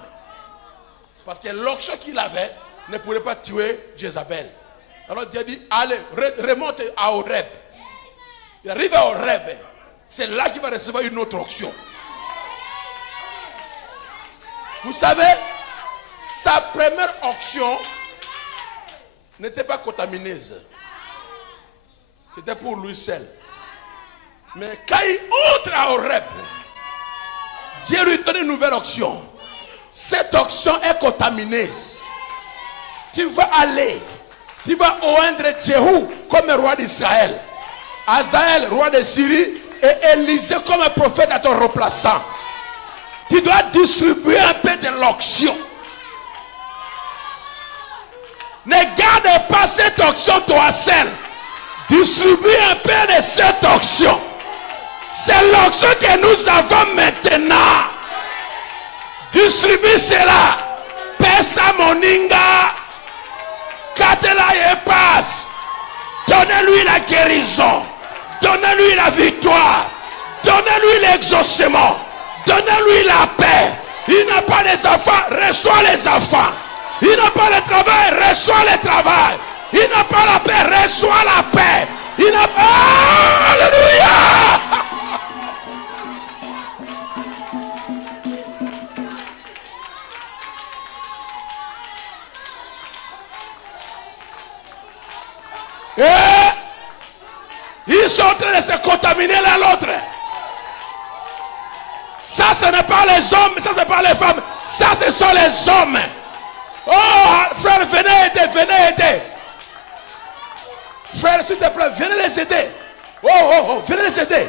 Parce que l'onction qu'il avait ne pourrait pas tuer Jézabel. Alors Dieu dit, allez, remonte à Horeb. Il arrive à Horeb. C'est là qu'il va recevoir une autre onction. Vous savez, sa première onction n'était pas contamineuse. C'était pour lui seul. Mais quand il entre à Horeb, Dieu lui donne une nouvelle onction. Cette onction est contamineuse. Tu vas aller, tu vas oindre Jéhu comme roi d'Israël, Azaël, roi de Syrie, et Élisée comme un prophète à ton remplaçant. Tu dois distribuer un peu de l'onction. Ne garde pas cette onction toi seul. Distribue un peu de cette onction. C'est l'onction que nous avons maintenant. Distribue cela. Pesa moninga. Katela et passe. Donnez-lui la guérison. Donnez-lui la victoire. Donnez-lui l'exaucement. Donnez-lui la paix. Il n'a pas les enfants, reçois les enfants. Il n'a pas le travail, reçois le travail. Il n'a pas la paix, reçois la paix. Il n'a pas... Alléluia! Et ils sont en train de se contaminer l'un l'autre. Ça, ce n'est pas les hommes, ça, ce n'est pas les femmes. Ça, ce sont les hommes. Oh, frère, venez aider, venez aider. Frère, s'il te plaît, venez les aider. Oh, venez les aider.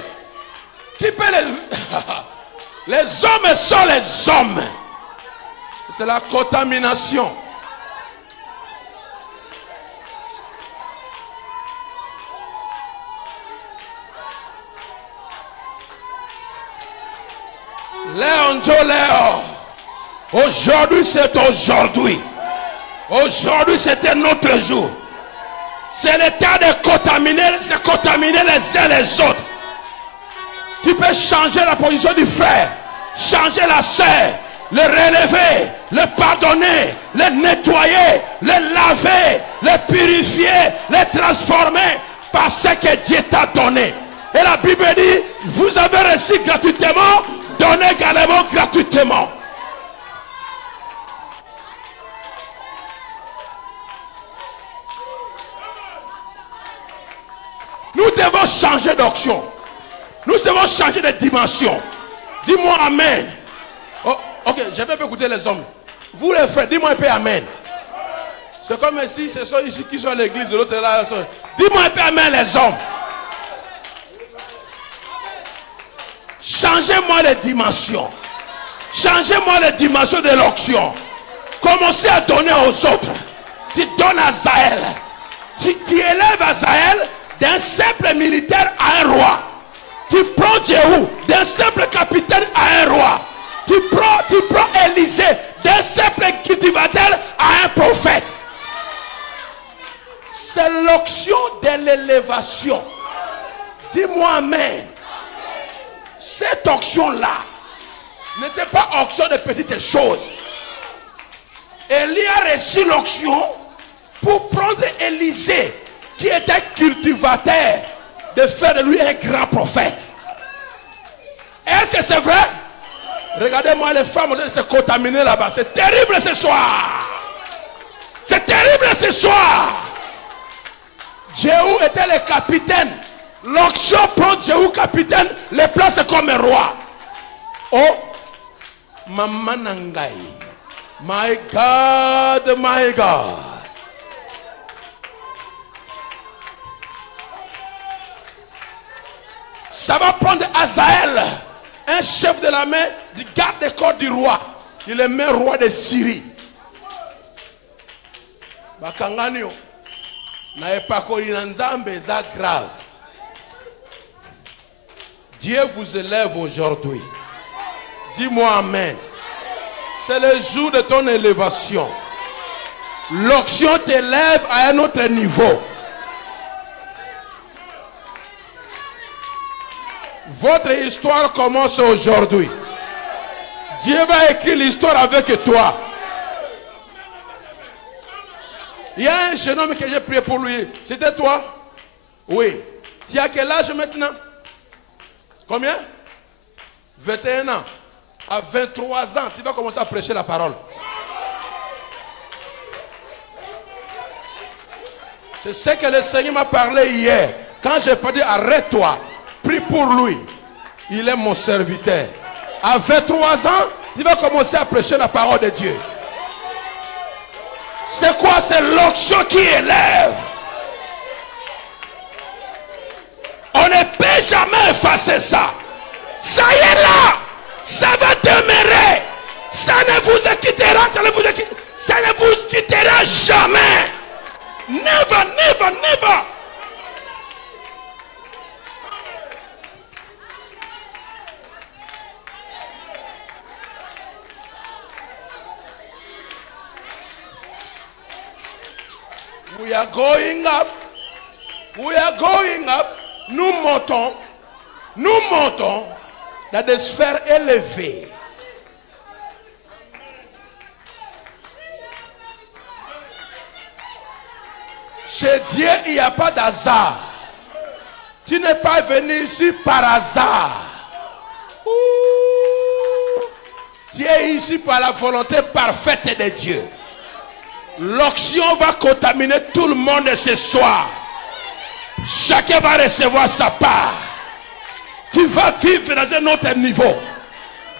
Qui peut les... Les hommes sont les hommes. C'est la contamination. Léo. Aujourd'hui c'est aujourd'hui. Aujourd'hui c'est un autre jour. C'est le temps de contaminer, se contaminer les uns les autres. Tu peux changer la position du frère, changer la sœur, le relever, le pardonner, le nettoyer, le laver, le purifier, le transformer par ce que Dieu t'a donné. Et la Bible dit, vous avez reçu gratuitement, donnez également gratuitement. Nous devons changer d'onction. Nous devons changer de dimension. Dis-moi amen. Oh, ok, je vais pas écouter les hommes. Vous les frères, dis-moi un peu amen. C'est comme si ce sont ici qui sont à l'église, de l'autre là. Dis-moi un peu amen les hommes. Changez-moi les dimensions. Changez-moi les dimensions de l'onction. Commencez à donner aux autres. Tu donnes à Azaël. Tu élèves Azaël d'un simple militaire à un roi. Tu prends Jéhu d'un simple capitaine à un roi. Tu prends Élisée d'un simple cultivateur à un prophète. C'est l'onction de l'élévation. Dis-moi amen. Cette onction-là n'était pas onction de petites choses. Élie a reçu l'onction pour prendre Élisée, qui était cultivateur, de faire de lui un grand prophète. Est-ce que c'est vrai? Regardez-moi les femmes de se contaminer là-bas. C'est terrible ce soir. C'est terrible ce soir. Jéhu était le capitaine. L'onction prend Jéhu capitaine, les place comme un roi. Oh, Maman Nangai. My God, my God. Ça va prendre Azaël, un chef de la main du garde-corps du roi. Il est même roi de Syrie. Bakanganio. Na epako inanzambe za grave. Dieu vous élève aujourd'hui. Dis-moi amen. C'est le jour de ton élévation. L'onction t'élève à un autre niveau. Votre histoire commence aujourd'hui. Dieu va écrire l'histoire avec toi. Il y a un jeune homme que j'ai prié pour lui. C'était toi? Oui. Tu as quel âge maintenant? Combien? 21 ans. À 23 ans, tu vas commencer à prêcher la parole. C'est ce que le Seigneur m'a parlé hier. Quand j'ai pas dit arrête-toi, prie pour lui. Il est mon serviteur. À 23 ans, tu vas commencer à prêcher la parole de Dieu. C'est quoi? C'est l'onction qui élève. On ne peut jamais effacer ça. Ça y est là. Ça va demeurer. Ça ne vous quittera. Ça ne vous quittera jamais. Never, never, never. We are going up. We are going up. Nous montons dans des sphères élevées. Chez Dieu, il n'y a pas d'hasard. Tu n'es pas venu ici par hasard. Tu es ici par la volonté parfaite de Dieu. L'onction va contaminer tout le monde ce soir. Chacun va recevoir sa part. Tu vas vivre dans un autre niveau.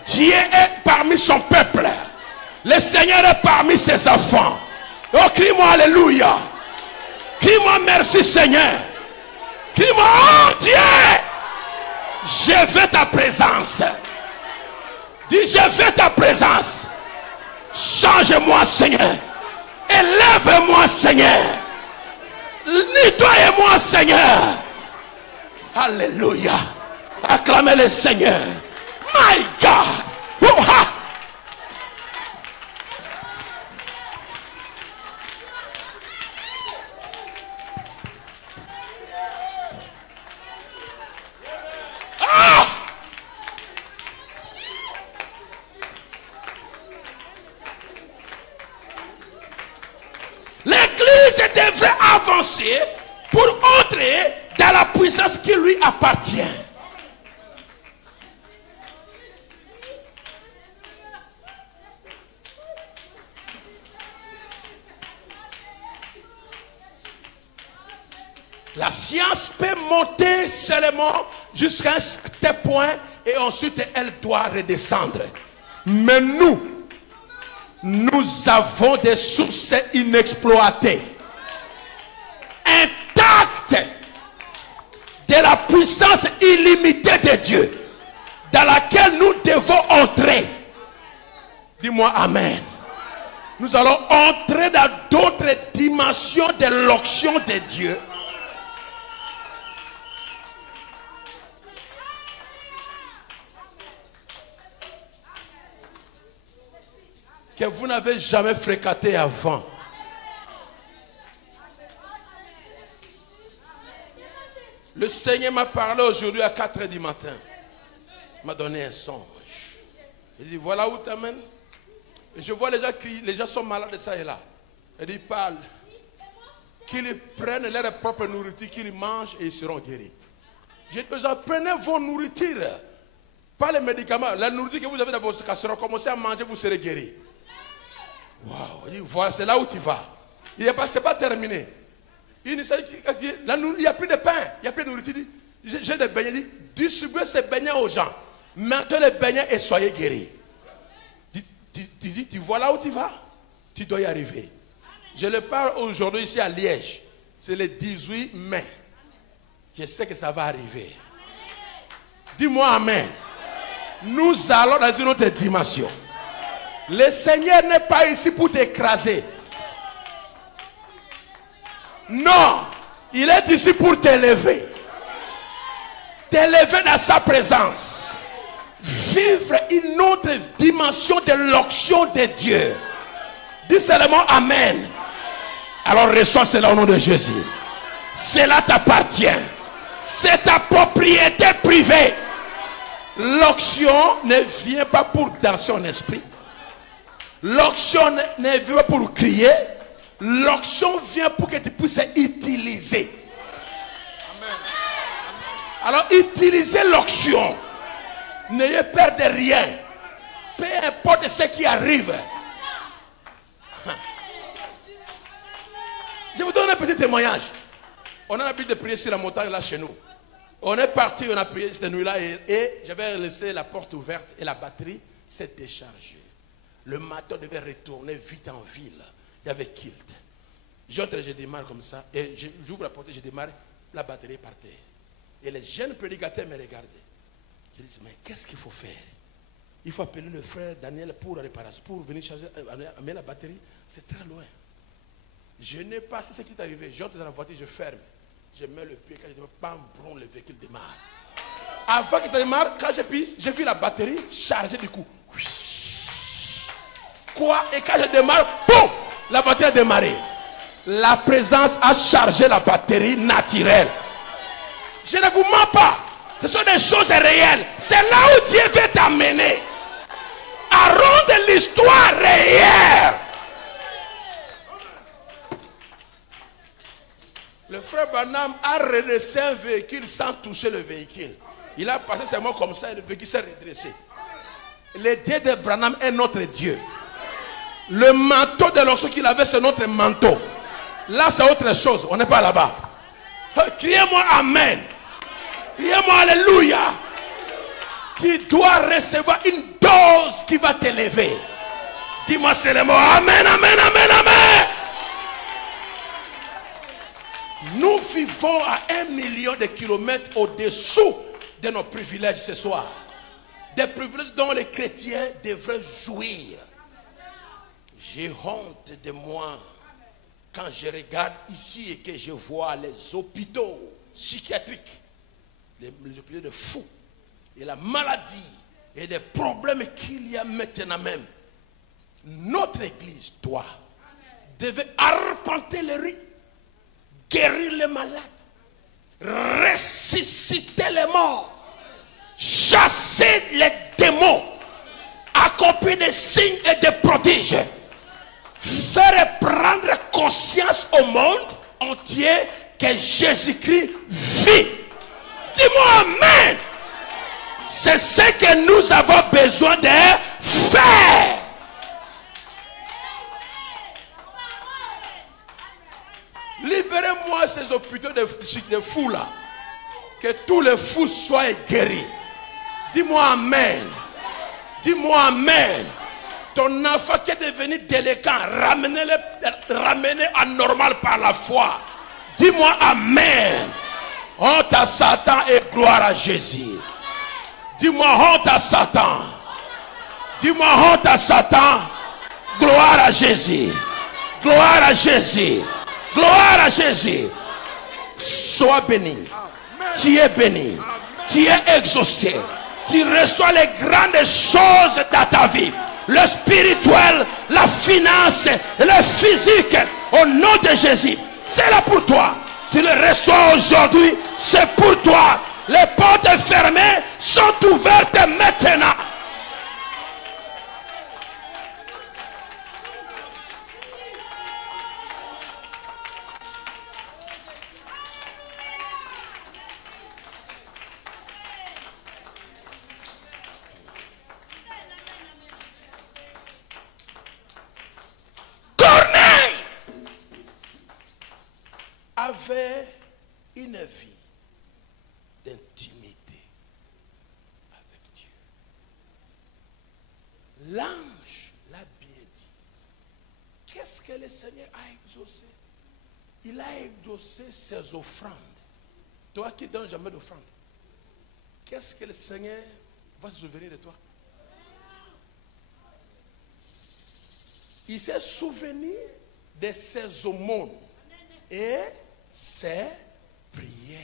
Dieu est parmi son peuple. Le Seigneur est parmi ses enfants. Oh, crie-moi alléluia. Crie-moi merci Seigneur. Crie-moi oh Dieu. Je veux ta présence. Dis je veux ta présence. Change-moi Seigneur. Élève-moi Seigneur. Nettoie-moi Seigneur. Alléluia. Acclamez le Seigneur. My God. Oh, L'Église devrait avancer pour entrer dans la puissance qui lui appartient. La science peut monter seulement jusqu'à un certain point et ensuite elle doit redescendre. Mais nous avons des sources inexploitées, intactes, de la puissance illimitée de Dieu, dans laquelle nous devons entrer. Dis-moi Amen. Nous allons entrer dans d'autres dimensions de l'onction de Dieu. Que vous n'avez jamais fréquenté avant. Le Seigneur m'a parlé aujourd'hui à 4 h du matin. Il m'a donné un songe. Il dit voilà où t'amènes. Et je vois les gens crier, les gens sont malades de ça et là. Il dit parle. Qu'ils prennent leur propre nourriture, qu'ils mangent et ils seront guéris. J'ai besoin, prenez vos nourritures. Pas les médicaments. La nourriture que vous avez dans vos casseroles, commencez à manger, vous serez guéris. Wow, voilà, c'est là où tu vas. C'est pas terminé. Il n'y a plus de pain, il n'y a plus de nourriture. J'ai des beignets. Distribuez ces beignets aux gens. Mettez les beignets et soyez guéris. Tu vois là où tu vas. Tu dois y arriver. Je le parle aujourd'hui ici à Liège. C'est le 18 mai. Je sais que ça va arriver. Dis-moi Amen. Nous allons dans une autre dimension. Le Seigneur n'est pas ici pour t'écraser. Non, il est ici pour t'élever. T'élever dans sa présence. Vivre une autre dimension de l'onction de Dieu. Dis seulement Amen. Alors reçois cela au nom de Jésus. Cela t'appartient. C'est ta propriété privée. L'onction ne vient pas pour danser en esprit. L'onction ne vient pas pour crier. L'onction vient pour que tu puisses utiliser. Amen. Alors utilisez l'onction. N'ayez peur de rien. Peu importe ce qui arrive. Je vous donne un petit témoignage. On a l'habitude de prier sur la montagne là chez nous. On est parti, on a prié cette nuit-là et j'avais laissé la porte ouverte et la batterie s'est déchargée. Le matin, on devait retourner vite en ville. Il y avait Kilt. J'entre, je démarre comme ça et j'ouvre la porte et je démarre, la batterie par terre. Et les jeunes prédicateurs me regardaient. Je dis, mais qu'est-ce qu'il faut faire? Il faut appeler le frère Daniel pour la réparation, pour venir charger, amener la batterie. C'est très loin. Je n'ai pas, c'est ce qui est arrivé. J'entre dans la voiture, je ferme. Je mets le pied, quand je démarre, bam, brum, le véhicule démarre. Avant que ça démarre, quand j'ai vu la batterie chargée du coup. Quoi? Et quand je démarre, boum, la voiture a démarré. La présence a chargé la batterie naturelle. Je ne vous mens pas. Ce sont des choses réelles. C'est là où Dieu veut t'amener. À rendre l'histoire réelle. Le frère Branham a redressé un véhicule sans toucher le véhicule. Il a passé ses mots comme ça et le véhicule s'est redressé. Le Dieu de Branham est notre Dieu. Le manteau de l'onction qu'il avait, c'est notre manteau. Là, c'est autre chose. On n'est pas là-bas. Criez-moi Amen. Criez-moi Alléluia. Tu dois recevoir une dose qui va t'élever. Dis-moi c'est le mot Amen, Amen, Amen, Amen. Nous vivons à 1 million de kilomètres au-dessous de nos privilèges ce soir. Des privilèges dont les chrétiens devraient jouir. J'ai honte de moi quand je regarde ici et que je vois les hôpitaux psychiatriques, les hôpitaux de fous, et la maladie et les problèmes qu'il y a maintenant même. Notre église, toi, devait arpenter les rues, guérir les malades, ressusciter les morts, chasser les démons, accomplir des signes et des prodiges, faire prendre conscience au monde entier que Jésus-Christ vit. Dis-moi Amen. C'est ce que nous avons besoin de faire. Libérez-moi ces hôpitaux de fous là. Que tous les fous soient guéris. Dis-moi Amen. Dis-moi Amen. Ton enfant qui est devenu délinquant, ramenez-le anormal par la foi. Dis-moi Amen. Honte à Satan et gloire à Jésus. Dis-moi honte à Satan. Dis-moi honte à Satan. Gloire à Jésus. Gloire à Jésus. Gloire à Jésus. Sois béni. Tu es béni. Tu es exaucé. Tu reçois les grandes choses dans ta vie. Le spirituel, la finance, le physique. Au nom de Jésus. C'est là pour toi. Tu le reçois aujourd'hui. C'est pour toi. Les portes fermées sont ouvertes maintenant. Corneille avait une vie d'intimité avec Dieu. L'ange l'a bien dit. Qu'est-ce que le Seigneur a exaucé? Il a exaucé ses offrandes. Toi qui ne donnes jamais d'offrande, qu'est-ce que le Seigneur va se souvenir de toi? Il s'est souvenu de ses aumônes et ses prières.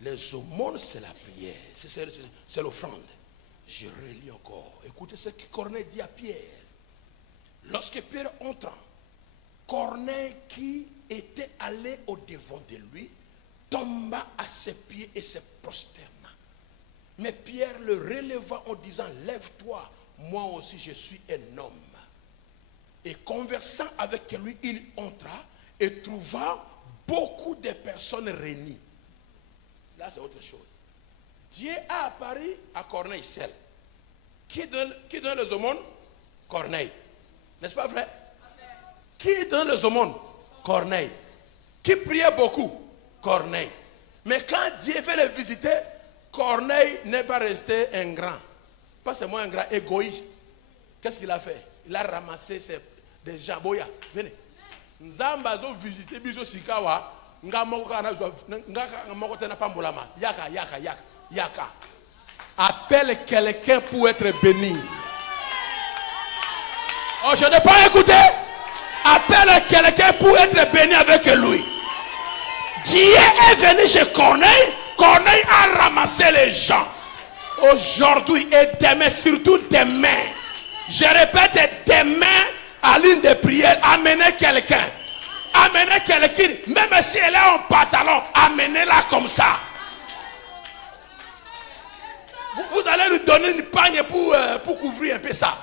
Les aumônes, c'est la prière, c'est l'offrande. Je relis encore. Écoutez ce que Corneille dit à Pierre. Lorsque Pierre entra, Corneille qui était allé au-devant de lui tomba à ses pieds et se prosterna. Mais Pierre le releva en disant, lève-toi, moi aussi je suis un homme. Et conversant avec lui, il entra et trouva beaucoup de personnes réunies. Là, c'est autre chose. Dieu a apparu à Corneille seul. Qui donne les aumônes? Corneille. N'est-ce pas vrai? Qui donne les aumônes? Corneille. Qui priait beaucoup? Corneille. Mais quand Dieu veut le visiter, Corneille n'est pas resté un grand. Pas seulement un grand égoïste. Qu'est-ce qu'il a fait? Il a ramassé des gens. Boya, venez. Nzamba zo visiter biso sikawa. Yaka. Appelle quelqu'un pour être béni. Oh, je n'ai pas écouté. Appelle quelqu'un pour être béni avec lui. Dieu est venu chez Corneille. Corneille a ramassé les gens. Aujourd'hui et demain, surtout demain. Je répète, demain, à l'une des prières, amenez quelqu'un. Amenez quelqu'un, même si elle est en pantalon, amenez-la comme ça. Vous allez lui donner une pagne pour couvrir un peu ça.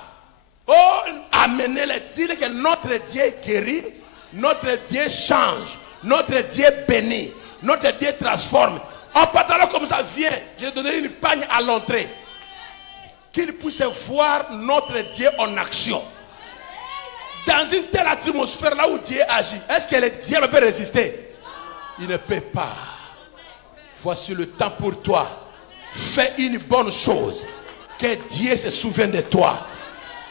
Oh, amenez-les, dites que notre Dieu guérit, notre Dieu change, notre Dieu bénit, notre Dieu transforme. En pantalon comme ça, viens, je vais donner une pagne à l'entrée. Qu'il puisse voir notre Dieu en action. Dans une telle atmosphère là où Dieu agit, est-ce que le diable peut résister? Il ne peut pas. Voici le temps pour toi. Fais une bonne chose. Que Dieu se souvienne de toi.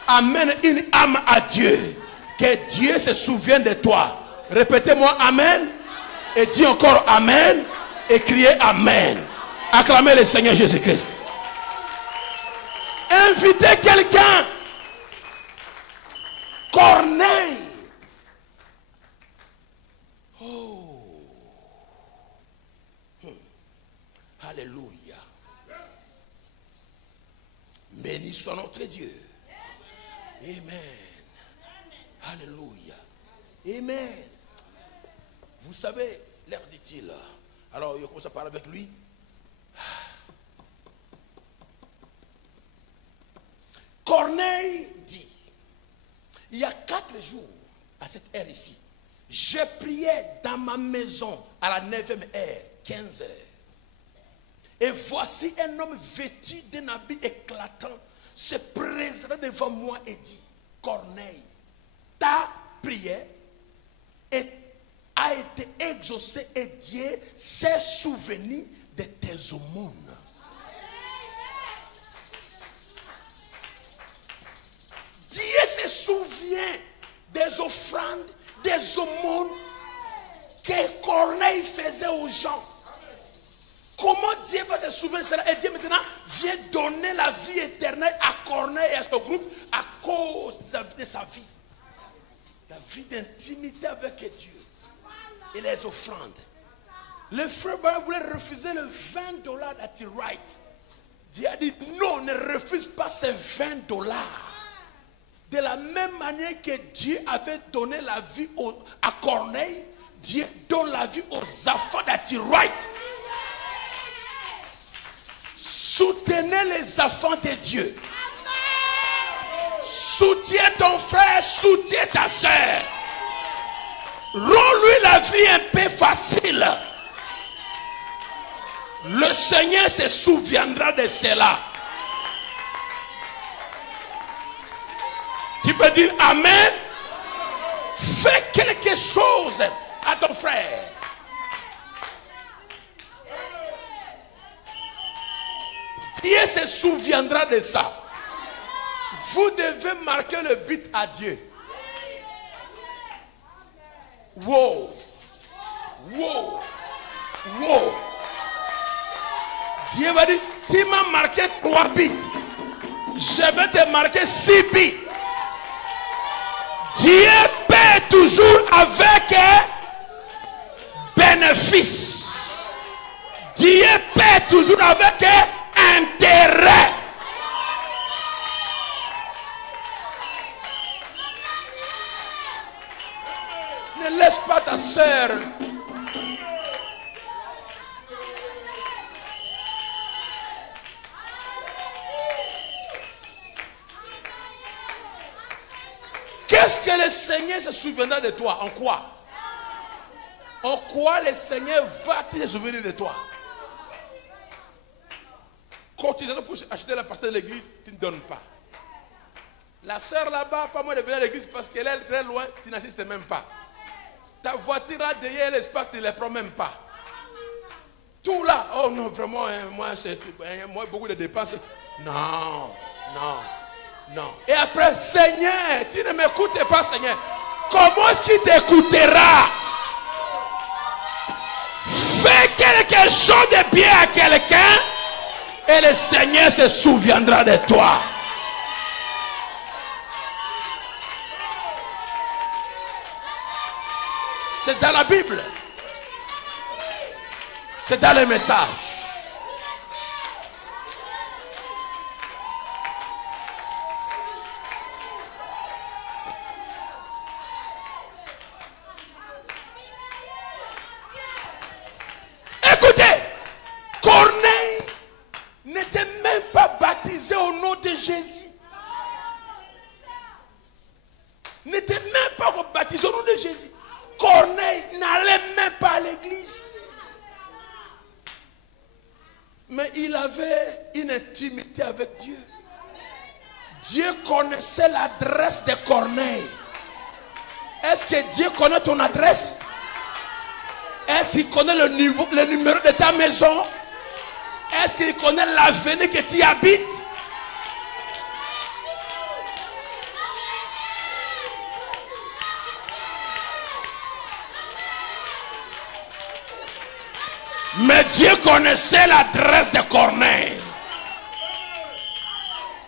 Amène une âme à Dieu. Que Dieu se souvienne de toi. Répétez-moi Amen. Et dis encore Amen. Et criez Amen. Acclamez le Seigneur Jésus-Christ. Invitez quelqu'un. Corneille. Oh. Alléluia. Béni soit notre Dieu. Amen. Alléluia. Amen. Vous savez, l'air dit-il. Alors, il commence à parler avec lui. Corneille dit, il y a 4 jours, à cette heure ici, je priais dans ma maison à la 9e heure, 15 heures. Et voici un homme vêtu d'un habit éclatant se présenta devant moi et dit, Corneille, ta prière a été exaucée et Dieu s'est souvenu de tes aumônes. Dieu se souvient des offrandes, des aumônes que Corneille faisait aux gens. Comment Dieu va se souvenir de cela? Et Dieu maintenant vient donner la vie éternelle à Corneille et à ce groupe à cause de sa vie. La vie d'intimité avec Dieu. Et les offrandes. Le frère Branham voulait refuser le $20 à T-Wright. Dieu a dit non, ne refuse pas ces $20. De la même manière que Dieu avait donné la vie à Corneille, Dieu donne la vie aux enfants d'Ati-Wright. Soutenez les enfants de Dieu. Soutiens ton frère, soutiens ta soeur. Rends-lui la vie un peu facile. Le Seigneur se souviendra de cela. Tu peux dire Amen. Fais quelque chose à ton frère. Dieu se souviendra de ça. Vous devez marquer le but à Dieu. Wow. Wow. Wow. Dieu va dire, tu m'as marqué 3 bits. Je vais te marquer 6 bits. Dieu paie toujours avec bénéfice. Dieu paie toujours avec intérêt. Ne laisse pas ta sœur Qu'est-ce que le Seigneur se souviendra de toi? En quoi? En quoi le Seigneur va-t-il se souvenir de toi? Cotisation pour acheter la partie de l'église, tu ne donnes pas. La sœur là-bas, pas moi de venir à l'église parce qu'elle est très loin, tu n'assistes même pas. Ta voiture là derrière l'espace, tu ne les prends même pas. Tout là, oh non, vraiment, moi, c'est moi, beaucoup de dépenses. Non, non. Non. Et après, Seigneur, tu ne m'écoutes pas, Seigneur. Comment est-ce qu'il t'écoutera? Fais quelque chose de bien à quelqu'un et le Seigneur se souviendra de toi. C'est dans la Bible. C'est dans le message. Jésus. N'était même pas baptisé au nom de Jésus. Corneille n'allait même pas à l'église. Mais il avait une intimité avec Dieu. Dieu connaissait l'adresse de Corneille. Est-ce que Dieu connaît ton adresse? Est-ce qu'il connaît le numéro de ta maison? Est-ce qu'il connaît l'avenue que tu habites? Mais Dieu connaissait l'adresse de Corneille.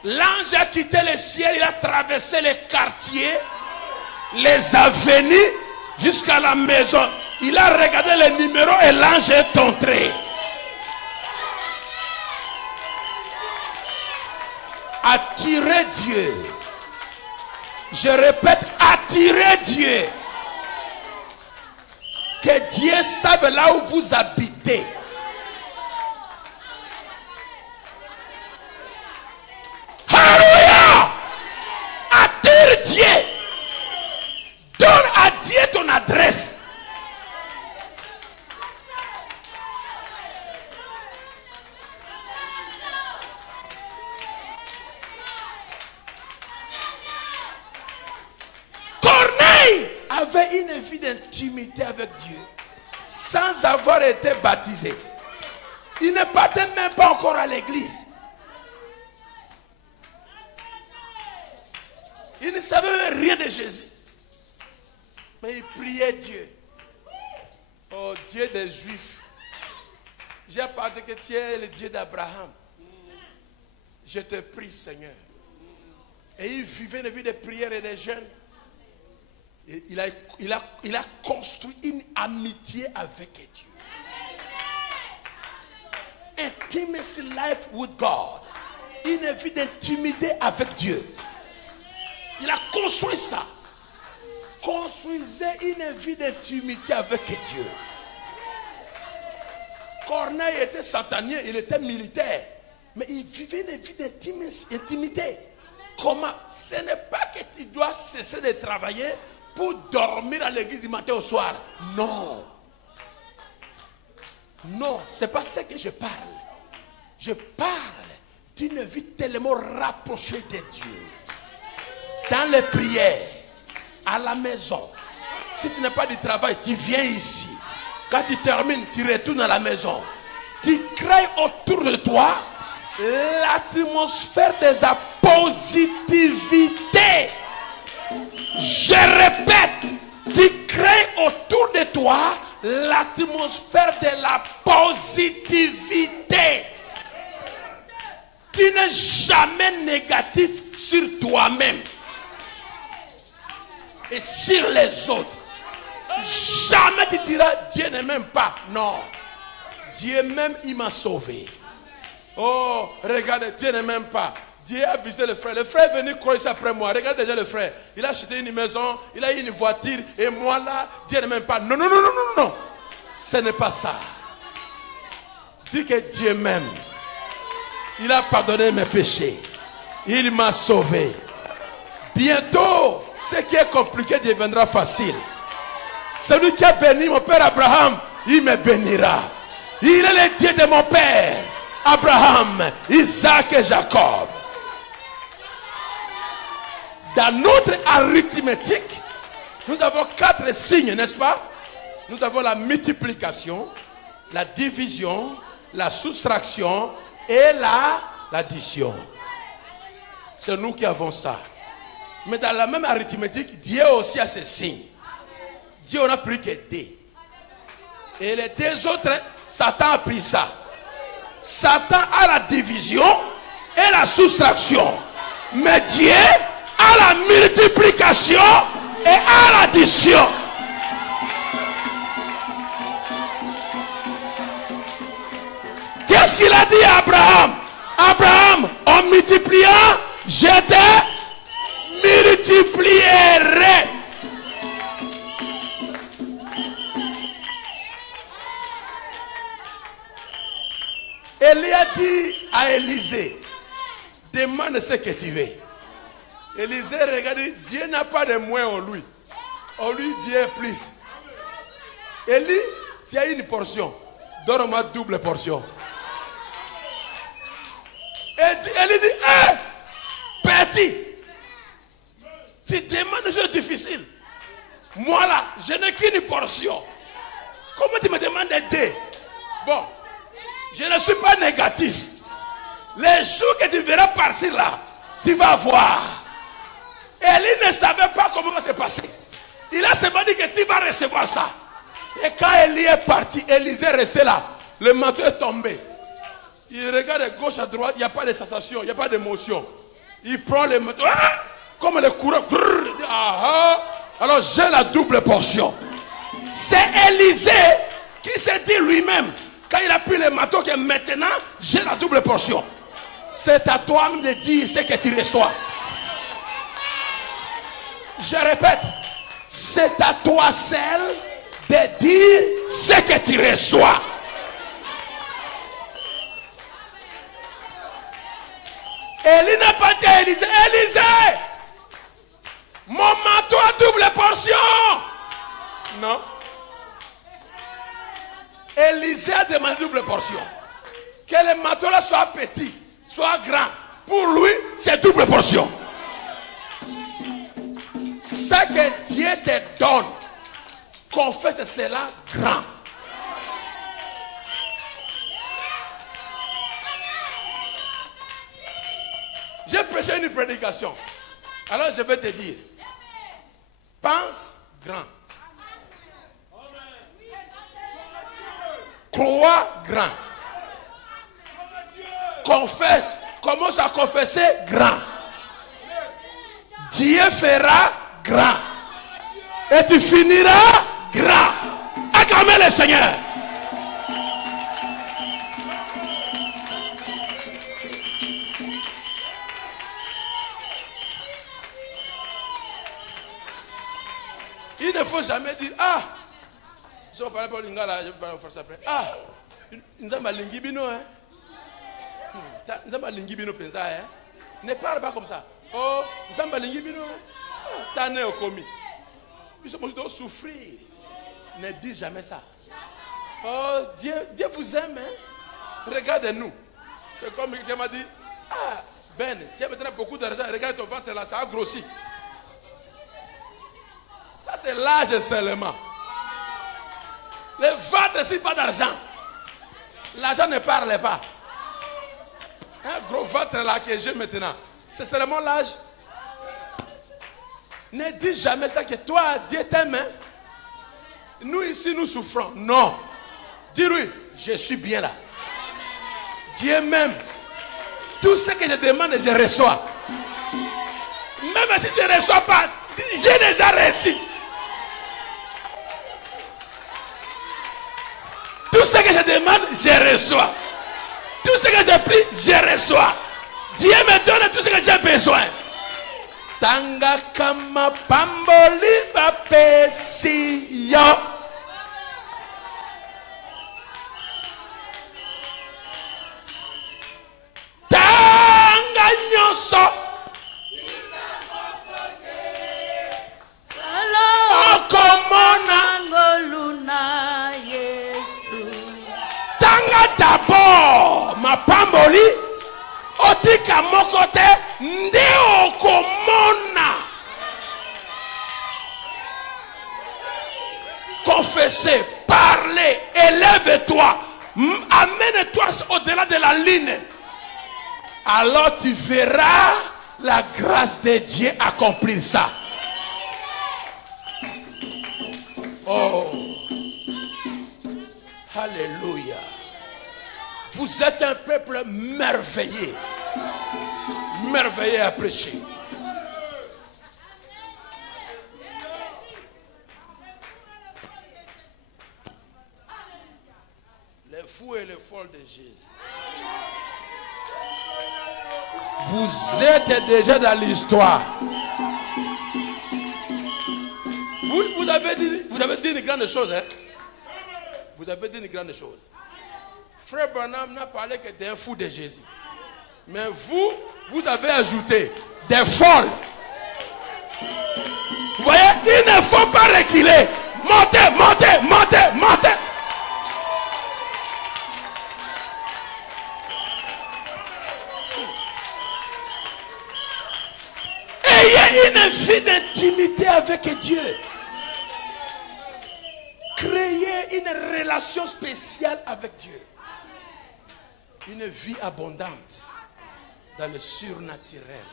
L'ange a quitté le ciel, il a traversé les quartiers, les avenues, jusqu'à la maison. Il a regardé les numéros et l'ange est entré. Attirer Dieu. Je répète, attirer Dieu. Que Dieu sache là où vous habitez. Alléluia! Attire Dieu. Donne à Dieu ton adresse. Corneille avait une vie d'intimité avec Dieu sans avoir été baptisé. Il ne partait même pas encore à l'église. Il ne savait même rien de Jésus. Mais il priait Dieu. Oh Dieu des Juifs. J'ai parlé que tu es le Dieu d'Abraham. Je te prie Seigneur. Et il vivait une vie de prière et de jeûne. Et il a construit une amitié avec Dieu. Intimacy life with God. Une vie d'intimité avec Dieu. Il a construit ça. Construisait une vie d'intimité avec Dieu. Corneille était satanier, il était militaire. Mais il vivait une vie d'intimité. Comment? Ce n'est pas que tu dois cesser de travailler pour dormir à l'église du matin au soir. Non. Non, ce n'est pas ça que je parle. Je parle d'une vie tellement rapprochée de Dieu. Dans les prières, à la maison. Si tu n'as pas de travail, tu viens ici. Quand tu termines, tu retournes à la maison. Tu crées autour de toi l'atmosphère de la positivité. Je répète, tu crées autour de toi l'atmosphère de la positivité. Tu n'es jamais négatif sur toi-même et sur les autres. Jamais tu diras Dieu ne m'aime pas. Non. Dieu même, il m'a sauvé. Oh, regardez, Dieu ne m'aime pas. Dieu a visité le frère. Le frère est venu croire après moi. Regardez déjà le frère. Il a acheté une maison, il a eu une voiture. Et moi là, Dieu ne m'aime pas. Non, non, non, non, non, non. Ce n'est pas ça. Dis que Dieu m'aime. Il a pardonné mes péchés. Il m'a sauvé. Bientôt, ce qui est compliqué deviendra facile. Celui qui a béni mon père Abraham, il me bénira. Il est le Dieu de mon père Abraham, Isaac et Jacob. Dans notre arithmétique, nous avons 4 signes, n'est-ce pas? Nous avons la multiplication, la division, la soustraction et l'addition. C'est nous qui avons ça. Mais dans la même arithmétique, Dieu aussi a ses signes. Dieu n'a pris que D. Et les 2 autres, Satan a pris ça. Satan a la division et la soustraction. Mais Dieu a la multiplication et a l'addition. Qu'est-ce qu'il a dit à Abraham? Abraham, en multipliant, je te multiplierai. Élie a dit à Élisée, demande ce que tu veux. Élisée regarde, Dieu n'a pas de moins en lui. On lui dit plus. Élie, tu as une portion. Donne-moi double portion. Élie dit, petit, tu demandes des choses difficiles. Moi là, je n'ai qu'une portion. Comment tu me demandes deux? Bon, je ne suis pas négatif. Les jours que tu verras partir là, tu vas voir. Élie ne savait pas comment ça s'est passé. Il a seulement dit que tu vas recevoir ça. Et quand Élie est parti, Élisée est resté là. Le manteau est tombé. Il regarde de gauche à droite, il n'y a pas de sensation, il n'y a pas d'émotion. Il prend le manteau, comme le courant. Alors j'ai la double portion. C'est Élisée qui s'est dit lui-même, quand il a pris le manteau, que maintenant j'ai la double portion. C'est à toi de dire ce que tu reçois. Je répète, c'est à toi seul de dire ce que tu reçois. Élie n'a pas dit à Élisée, Élisée, mon manteau a double portion. Non. Élisée a demandé double portion. Que le manteau là soit petit, soit grand. Pour lui, c'est double portion. Ce que Dieu te donne, confesse cela grand. J'ai prêché une prédication. Alors je vais te dire, pense grand. Crois grand. Confesse. Commence à confesser grand. Dieu fera grand. Et tu finiras grand. Acclamez le Seigneur. Il ne faut jamais dire, si on parle pas au lingala, je vais parler au français après. Nous avons l'ingibino, hein. Nous avons l'ingibino, pensa, hein. Ne parle pas comme ça. Oh, nous avons l'ingibino, hein. T'en es au commis. Nous sommes souffrir. Ne dis jamais ça. Oh, Dieu vous aime, hein. Regardez-nous. C'est comme quelqu'un m'a dit, Ben, tu as maintenant beaucoup d'argent, regarde ton ventre là, ça a grossi. Ça c'est l'âge seulement. Le ventre, c'est pas d'argent. L'argent ne parle pas. Un gros ventre là que j'ai maintenant, c'est seulement l'âge. Ne dis jamais ça que toi, Dieu t'aime. Hein? Nous ici, nous souffrons. Non. Dis-lui, je suis bien là. Dieu m'aime. Tout ce que je demande, je reçois. Même si tu ne reçois pas, j'ai déjà reçu. Tout ce que je demande, je reçois. Tout ce que je prie, je reçois. Dieu me donne tout ce que j'ai besoin. Tanga kama pamboli bapesiyo. Tanga nyoso. Okomona. D'abord, ma pamboli, otika mokote, ndeo komona. Confessez, parlez, élève-toi, amène-toi au-delà de la ligne. Alors tu verras la grâce de Dieu accomplir ça. Oh, alléluia. Vous êtes un peuple merveilleux. Merveilleux à prêcher. Les fous et les folles de Jésus. Vous êtes déjà dans l'histoire. Vous avez dit une grande chose. Hein? Vous avez dit une grande chose. Frère Branham n'a parlé que d'un fou de Jésus. Mais vous avez ajouté des folles. Vous voyez, il ne faut pas reculer. Montez, montez, montez, montez. Ayez une vie d'intimité avec Dieu. Créez une relation spéciale avec Dieu. Une vie abondante dans le surnaturel.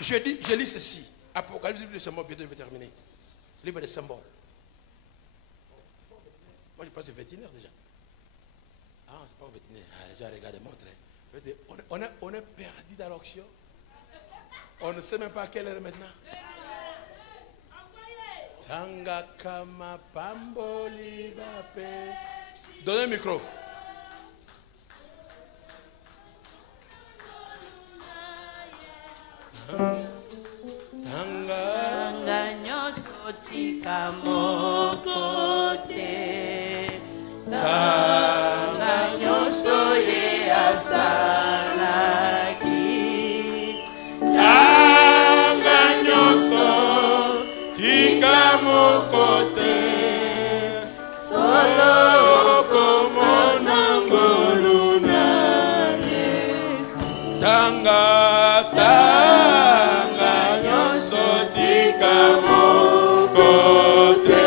Je lis ceci. Apocalypse, livre de symboles, bientôt je vais terminer. Livre des symboles. Moi je pense que c'est vétérinaire déjà. Ah, c'est pas vétérinaire. Ah, déjà regardez, montrez. On est perdu dans l'auction. On ne sait même pas à quelle heure maintenant. Tanga kama pamboli bape. Donnez le micro. Tanga nyoso tika mokote. Tanga nyoso ye asalaki. Tanga nyoso tika mokote. Solo como nangoluna Yesu. Tanga nyoso tika mokote.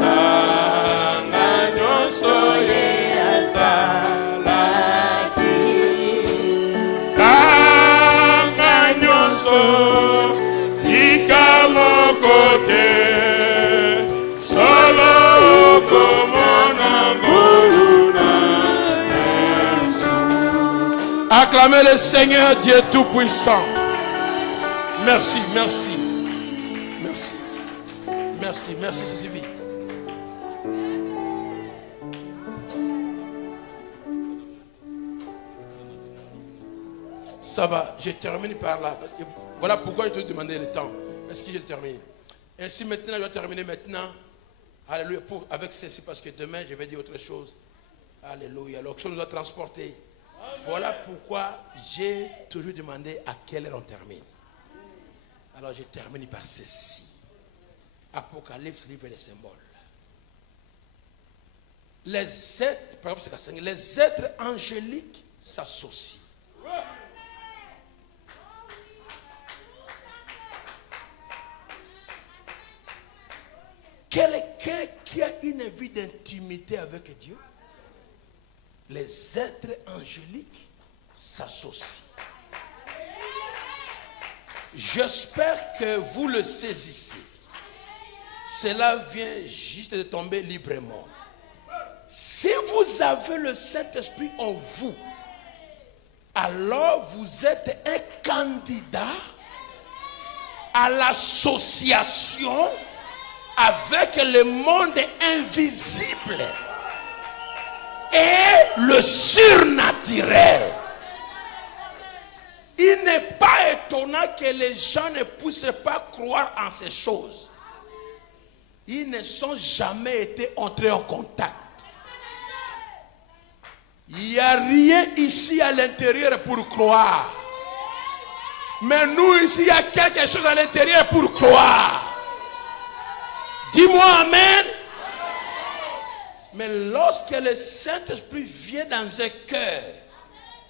Tanga nyoso ye asalaki. Tanga nyoso tika mokote. Solo como nangoluna Yesu. Acclamez le Seigneur Dieu Tout-Puissant. Merci, merci. Merci. Merci, merci, c'est suffit. Ça va, je termine par là. Voilà pourquoi je te demandais le temps. Est-ce que je termine? Ainsi maintenant, je vais terminer maintenant. Alléluia, avec ceci, parce que demain, je vais dire autre chose. Alléluia, l'onction nous a transportés. Voilà pourquoi j'ai toujours demandé à quelle heure on termine. Alors je termine par ceci. Apocalypse, livre des symboles. Les êtres angéliques s'associent. Quelqu'un qui a une vie d'intimité avec Dieu, les êtres angéliques s'associent. J'espère que vous le saisissez. Cela vient juste de tomber librement. Si vous avez le Saint-Esprit en vous, alors vous êtes un candidat à l'association avec le monde invisible et le surnaturel. Il n'est pas étonnant que les gens ne puissent pas croire en ces choses. Ils ne sont jamais été entrés en contact. Il n'y a rien ici à l'intérieur pour croire. Mais nous ici, il y a quelque chose à l'intérieur pour croire. Dis-moi amen. Mais lorsque le Saint-Esprit vient dans un cœur,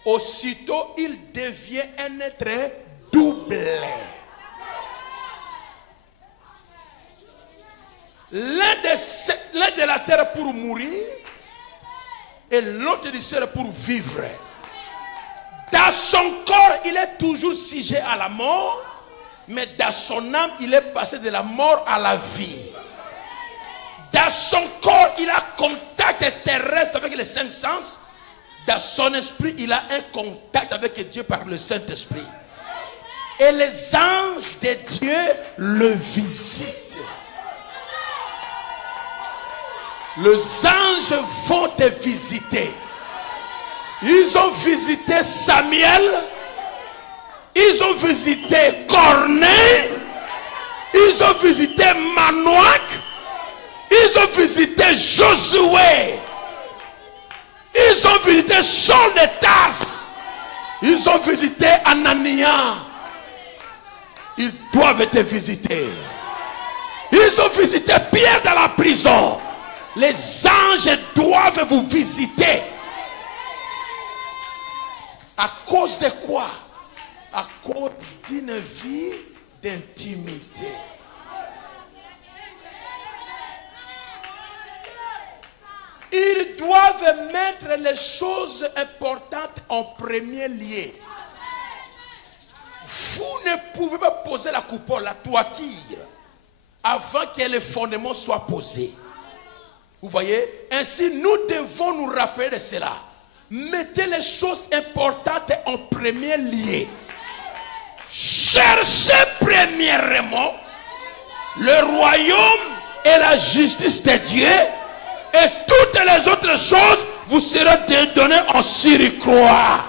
aussitôt il devient un être double. L'un de la terre pour mourir et l'autre du ciel pour vivre. Dans son corps, il est toujours sujet à la mort, mais dans son âme, il est passé de la mort à la vie. Dans son corps, il a contact terrestre avec les cinq sens. Dans son esprit, il a un contact avec Dieu par le Saint-Esprit. Et les anges de Dieu le visitent. Les anges vont te visiter. Ils ont visité Samuel. Ils ont visité Corneille. Ils ont visité Manoach. Ils ont visité Josué. Ils ont visité de Saul de Tarse, ils ont visité Anania. Ils doivent être visités. Ils ont visité Pierre dans la prison. Les anges doivent vous visiter. À cause de quoi? À cause d'une vie d'intimité. Ils doivent mettre les choses importantes en premier lieu. Vous ne pouvez pas poser la coupole, la toiture, avant que les fondements soient posés. Vous voyez? Ainsi, nous devons nous rappeler de cela. Mettez les choses importantes en premier lieu. Cherchez premièrement le royaume et la justice de Dieu, et toutes les autres choses vous seront données en surcroît.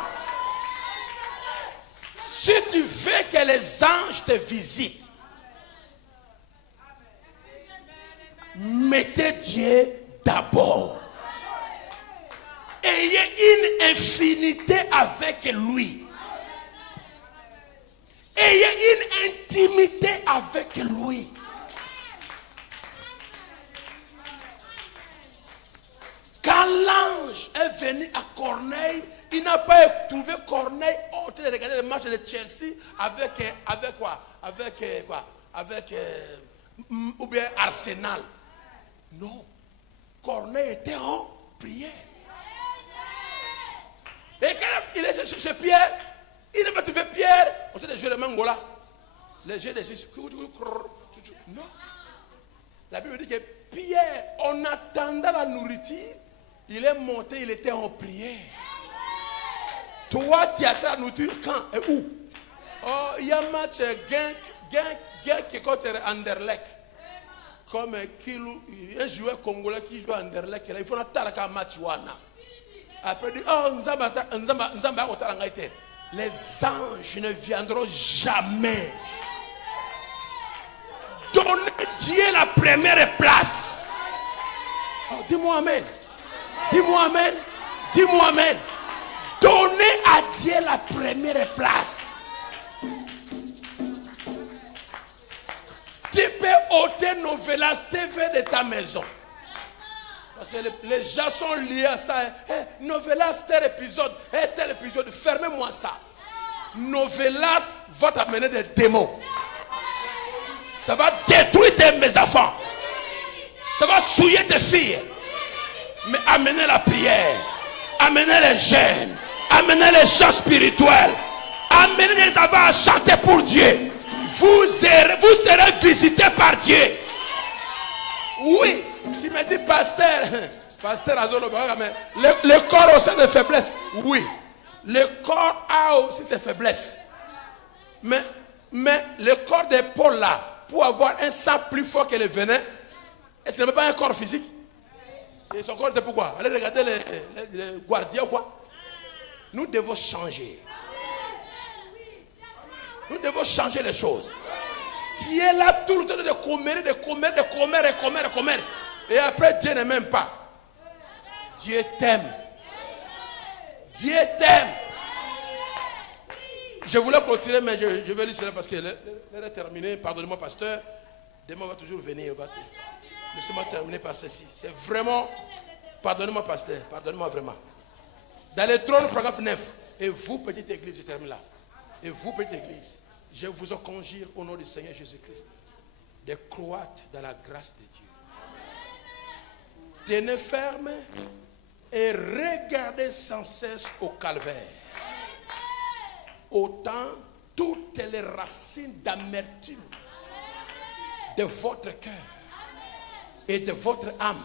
Si tu veux que les anges te visitent, mettez Dieu d'abord. Ayez une infinité avec lui. Ayez une intimité avec lui. Quand l'ange est venu à Corneille, il n'a pas trouvé Corneille en train de regarder le match de Chelsea avec quoi? Ou bien Arsenal. Non. Corneille était en prière. Et quand il est chez Pierre, il n'a pas trouvé Pierre en train de jouer le mangola. Les jeux de 6. Non. La Bible dit que Pierre, en attendant la nourriture, il est monté, il était en prière. Toi, tu attends la nourriture quand et où? Oh, il y a un match Genk qui est contre Anderlecht. Comme un joueur congolais qui joue à Anderlecht, il faut attendre un match. Après, il dit, oh, les anges ne viendront jamais. Donnez Dieu la première place. Oh, dis-moi amen. Dis-moi amen. Dis-moi amen. Donnez à Dieu la première place. Tu peux ôter Novelas TV de ta maison. Parce que les gens sont liés à ça. Hey, Novelas, tel épisode, fermez-moi ça. Novelas va t'amener des démons. Ça va détruire tes enfants. Ça va souiller tes filles. Mais amenez la prière. Amenez les jeûnes. Amenez les chants spirituels. Amenez les enfants à chanter pour Dieu. Vous serez visités par Dieu. Oui, tu me dis, pasteur le corps a aussi des faiblesses. Oui, le corps a aussi ses faiblesses. Mais le corps de Paul là, pour avoir un sang plus fort que le venin, ce n'est pas un corps physique. Et son corps, c'est pourquoi? Allez regarder les gardiens ou quoi? Nous devons changer. Nous devons changer les choses. Tu es là tout le temps de commettre. Et après, Dieu ne m'aime pas. Dieu t'aime. Dieu t'aime. Je voulais continuer, mais je vais lire cela parce que l'heure est terminée. Pardonnez-moi, pasteur. Demain, on va toujours venir. Laissez-moi terminer par ceci. C'est vraiment... Pardonnez-moi, pasteur. Pardonnez-moi vraiment. Dans le trône, paragraphe 9. Et vous, petite église, je termine là. Et vous, petite église, je vous en conjure au nom du Seigneur Jésus-Christ de croître dans la grâce de Dieu. Tenez ferme et regardez sans cesse au calvaire. Autant toutes les racines d'amertume de votre cœur et de votre âme,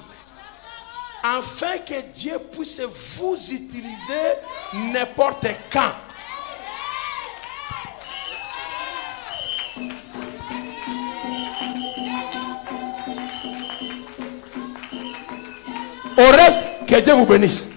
afin que Dieu puisse vous utiliser n'importe quand. Au reste, que Dieu vous bénisse.